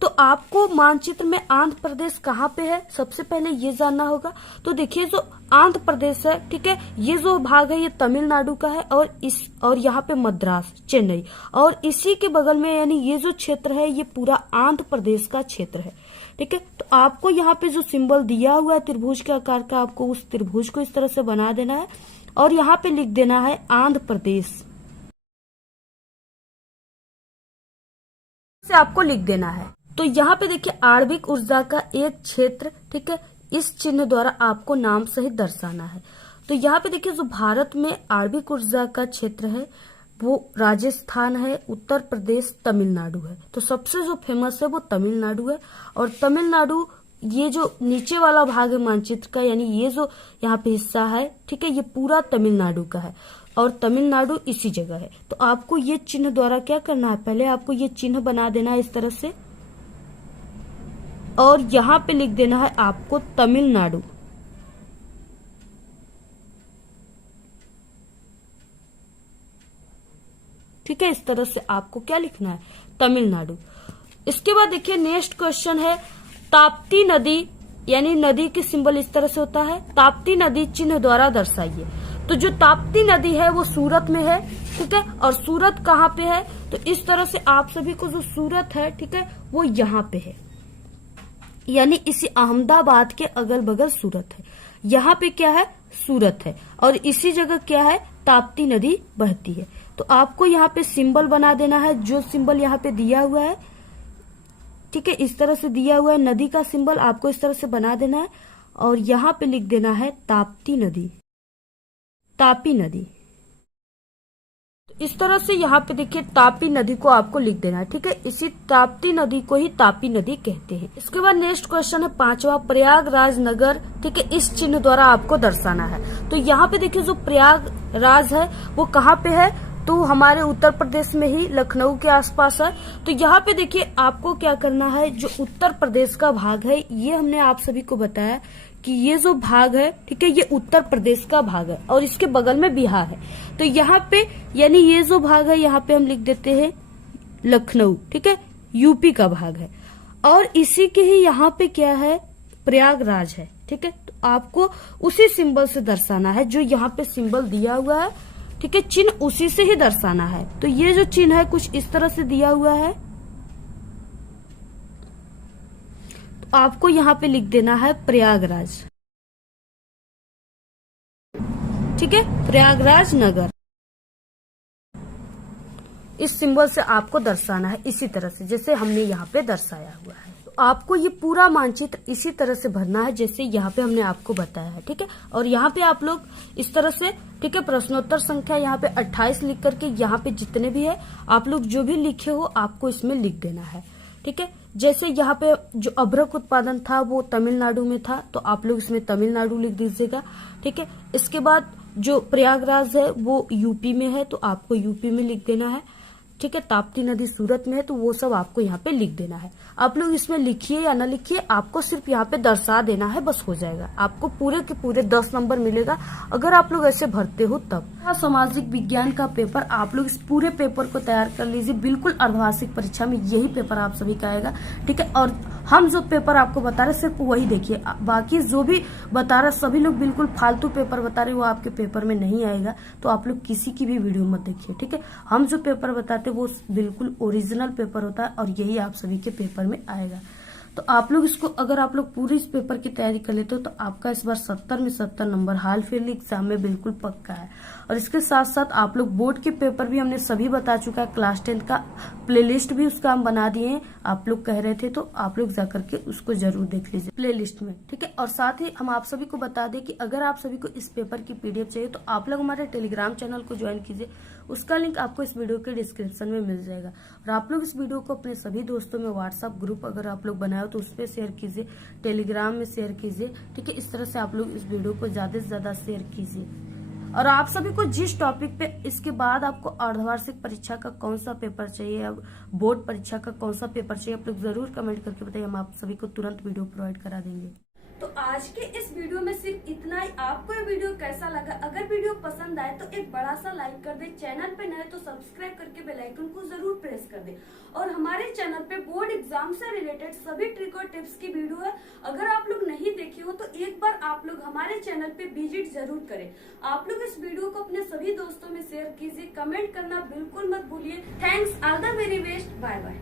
तो आपको मानचित्र में आंध्र प्रदेश कहाँ पे है सबसे पहले ये जानना होगा। तो देखिए जो आंध्र प्रदेश है, ठीक है, ये जो भाग है ये तमिलनाडु का है और यहाँ पे मद्रास, चेन्नई, और इसी के बगल में यानी ये जो क्षेत्र है ये पूरा आंध्र प्रदेश का क्षेत्र है। ठीक है, तो आपको यहाँ पे जो सिंबल दिया हुआ है त्रिभुज के आकार का, आपको उस त्रिभुज को इस तरह से बना देना है और यहाँ पे लिख देना है आंध्र प्रदेश से आपको लिख देना है। तो यहाँ पे देखिए आणविक ऊर्जा का एक क्षेत्र, ठीक है, इस चिन्ह द्वारा आपको नाम सहित दर्शाना है। तो यहाँ पे देखिए जो भारत में आणविक ऊर्जा का क्षेत्र है वो राजस्थान है, उत्तर प्रदेश, तमिलनाडु है। तो सबसे जो फेमस है वो तमिलनाडु है और तमिलनाडु ये जो नीचे वाला भाग है मानचित्र का, यानी ये जो यहाँ पे हिस्सा है, ठीक है, ये पूरा तमिलनाडु का है और तमिलनाडु इसी जगह है। तो आपको ये चिन्ह द्वारा क्या करना है, पहले आपको ये चिन्ह बना देना है इस तरह से और यहाँ पे लिख देना है आपको तमिलनाडु। ठीक है, इस तरह से आपको क्या लिखना है, तमिलनाडु। इसके बाद देखिए नेक्स्ट क्वेश्चन है ताप्ती नदी, यानी नदी की सिंबल इस तरह से होता है, ताप्ती नदी चिन्ह द्वारा दर्शाइए। तो जो ताप्ती नदी है वो सूरत में है। ठीक है, और सूरत कहाँ पे है, तो इस तरह से आप सभी को जो सूरत है, ठीक है, वो यहाँ पे है, यानी इसी अहमदाबाद के अगल बगल सूरत है। यहाँ पे क्या है, सूरत है और इसी जगह क्या है, ताप्ती नदी बहती है। तो आपको यहाँ पे सिंबल बना देना है, जो सिंबल यहाँ पे दिया हुआ है, ठीक है, इस तरह से दिया हुआ है नदी का सिंबल, आपको इस तरह से बना देना है और यहाँ पे लिख देना है ताप्ती नदी, तापी नदी। इस तरह से यहाँ पे देखिए तापी नदी को आपको लिख देना है। ठीक है, इसी ताप्ती नदी को ही तापी नदी कहते हैं। इसके बाद नेक्स्ट क्वेश्चन है पांचवा प्रयागराज नगर, ठीक है, इस चिन्ह द्वारा आपको दर्शाना है। तो यहाँ पे देखिए जो प्रयागराज है वो कहाँ पे है, तो हमारे उत्तर प्रदेश में ही लखनऊ के आसपास है। तो यहाँ पे देखिए आपको क्या करना है, जो उत्तर प्रदेश का भाग है ये हमने आप सभी को बताया कि ये जो भाग है, ठीक है, ये उत्तर प्रदेश का भाग है और इसके बगल में बिहार है। तो यहाँ पे यानी ये जो भाग है यहाँ पे हम लिख देते हैं लखनऊ, ठीक है, यूपी का भाग है और इसी के ही यहाँ पे क्या है, प्रयागराज है। ठीक है, तो आपको उसी सिंबल से दर्शाना है, जो यहाँ पे सिंबल दिया हुआ है, ठीक है, चिन्ह उसी से ही दर्शाना है। तो ये जो चिन्ह है कुछ इस तरह से दिया हुआ है, तो आपको यहाँ पे लिख देना है प्रयागराज। ठीक है, प्रयागराज नगर, इस सिंबल से आपको दर्शाना है इसी तरह से जैसे हमने यहाँ पे दर्शाया हुआ है। तो आपको ये पूरा मानचित्र इसी तरह से भरना है जैसे यहाँ पे हमने आपको बताया है। ठीक है, और यहाँ पे आप लोग इस तरह से, ठीक है, प्रश्नोत्तर संख्या यहाँ पे 28 लिख करके यहाँ पे जितने भी है आप लोग जो भी लिखे हो आपको इसमें लिख देना है। ठीक है, जैसे यहाँ पे जो अभ्रक उत्पादन था वो तमिलनाडु में था तो आप लोग इसमें तमिलनाडु लिख दीजिएगा। ठीक है, इसके बाद जो प्रयागराज है वो यूपी में है तो आपको यूपी में लिख देना है। ठीक है, ताप्ती नदी सूरत में है तो वो सब आपको यहाँ पे लिख देना है। आप लोग इसमें लिखिए या ना लिखिए, आपको सिर्फ यहाँ पे दर्शा देना है, बस हो जाएगा। आपको पूरे के पूरे 10 नंबर मिलेगा अगर आप लोग ऐसे भरते हो तब। सामाजिक विज्ञान का पेपर आप लोग इस पूरे पेपर को तैयार कर लीजिए, बिल्कुल अर्धवार्षिक परीक्षा में यही पेपर आप सभी का आएगा। ठीक है, और हम जो पेपर आपको बता रहे सिर्फ वही देखिए, बाकी जो भी बता रहे सभी लोग बिल्कुल फालतू पेपर बता रहे वो आपके पेपर में नहीं आएगा। तो आप लोग किसी की भी वीडियो मत देखिए। ठीक है, हम जो पेपर बताते वो बिल्कुल ओरिजिनल पेपर होता है और यही आप सभी के पेपर में आएगा। तो आप लोग इसको, अगर आप लोग पूरे इस पेपर की तैयारी कर लेते हो तो आपका इस बार 70 में 70 नंबर हाल फिलहाल एग्जाम में बिल्कुल पक्का है। और इसके साथ साथ आप लोग बोर्ड के पेपर भी हमने सभी बता चुका है, क्लास 10 का प्लेलिस्ट भी उसका हम बना दिए हैं। आप लोग कह रहे थे तो आप लोग जाकर के उसको जरूर देख लीजिए प्लेलिस्ट में, ठीक है। और साथ ही हम आप सभी को बता दें कि अगर आप सभी को इस पेपर की पीडीएफ चाहिए तो आप लोग हमारे टेलीग्राम चैनल को ज्वाइन कीजिए, उसका लिंक आपको इस वीडियो के डिस्क्रिप्शन में मिल जाएगा। और आप लोग इस वीडियो को अपने सभी दोस्तों में व्हाट्सएप ग्रुप अगर आप लोग बनाए हो तो उस पर शेयर कीजिए, टेलीग्राम में शेयर कीजिए, ठीक है। इस तरह से आप लोग इस वीडियो को ज्यादा से ज्यादा शेयर कीजिए। और आप सभी को जिस टॉपिक पे इसके बाद आपको अर्धवार्षिक परीक्षा का कौन सा पेपर चाहिए, अब बोर्ड परीक्षा का कौन सा पेपर चाहिए, आप लोग जरूर कमेंट करके बताइए, हम आप सभी को तुरंत वीडियो प्रोवाइड करा देंगे। तो आज के इस वीडियो में सिर्फ इतना ही। आपको ये वीडियो कैसा लगा? अगर वीडियो पसंद आए तो एक बड़ा सा लाइक कर दे, चैनल पे नए तो सब्सक्राइब करके बेल आइकन को जरूर प्रेस कर दे। और हमारे चैनल पे बोर्ड एग्जाम से रिलेटेड सभी ट्रिक और टिप्स की वीडियो है, अगर आप लोग नहीं देखे हो तो एक बार आप लोग हमारे चैनल पे विजिट जरूर करें। आप लोग इस वीडियो को अपने सभी दोस्तों में शेयर कीजिए, कमेंट करना बिल्कुल मत भूलिए। Thanks, all the very best, bye bye.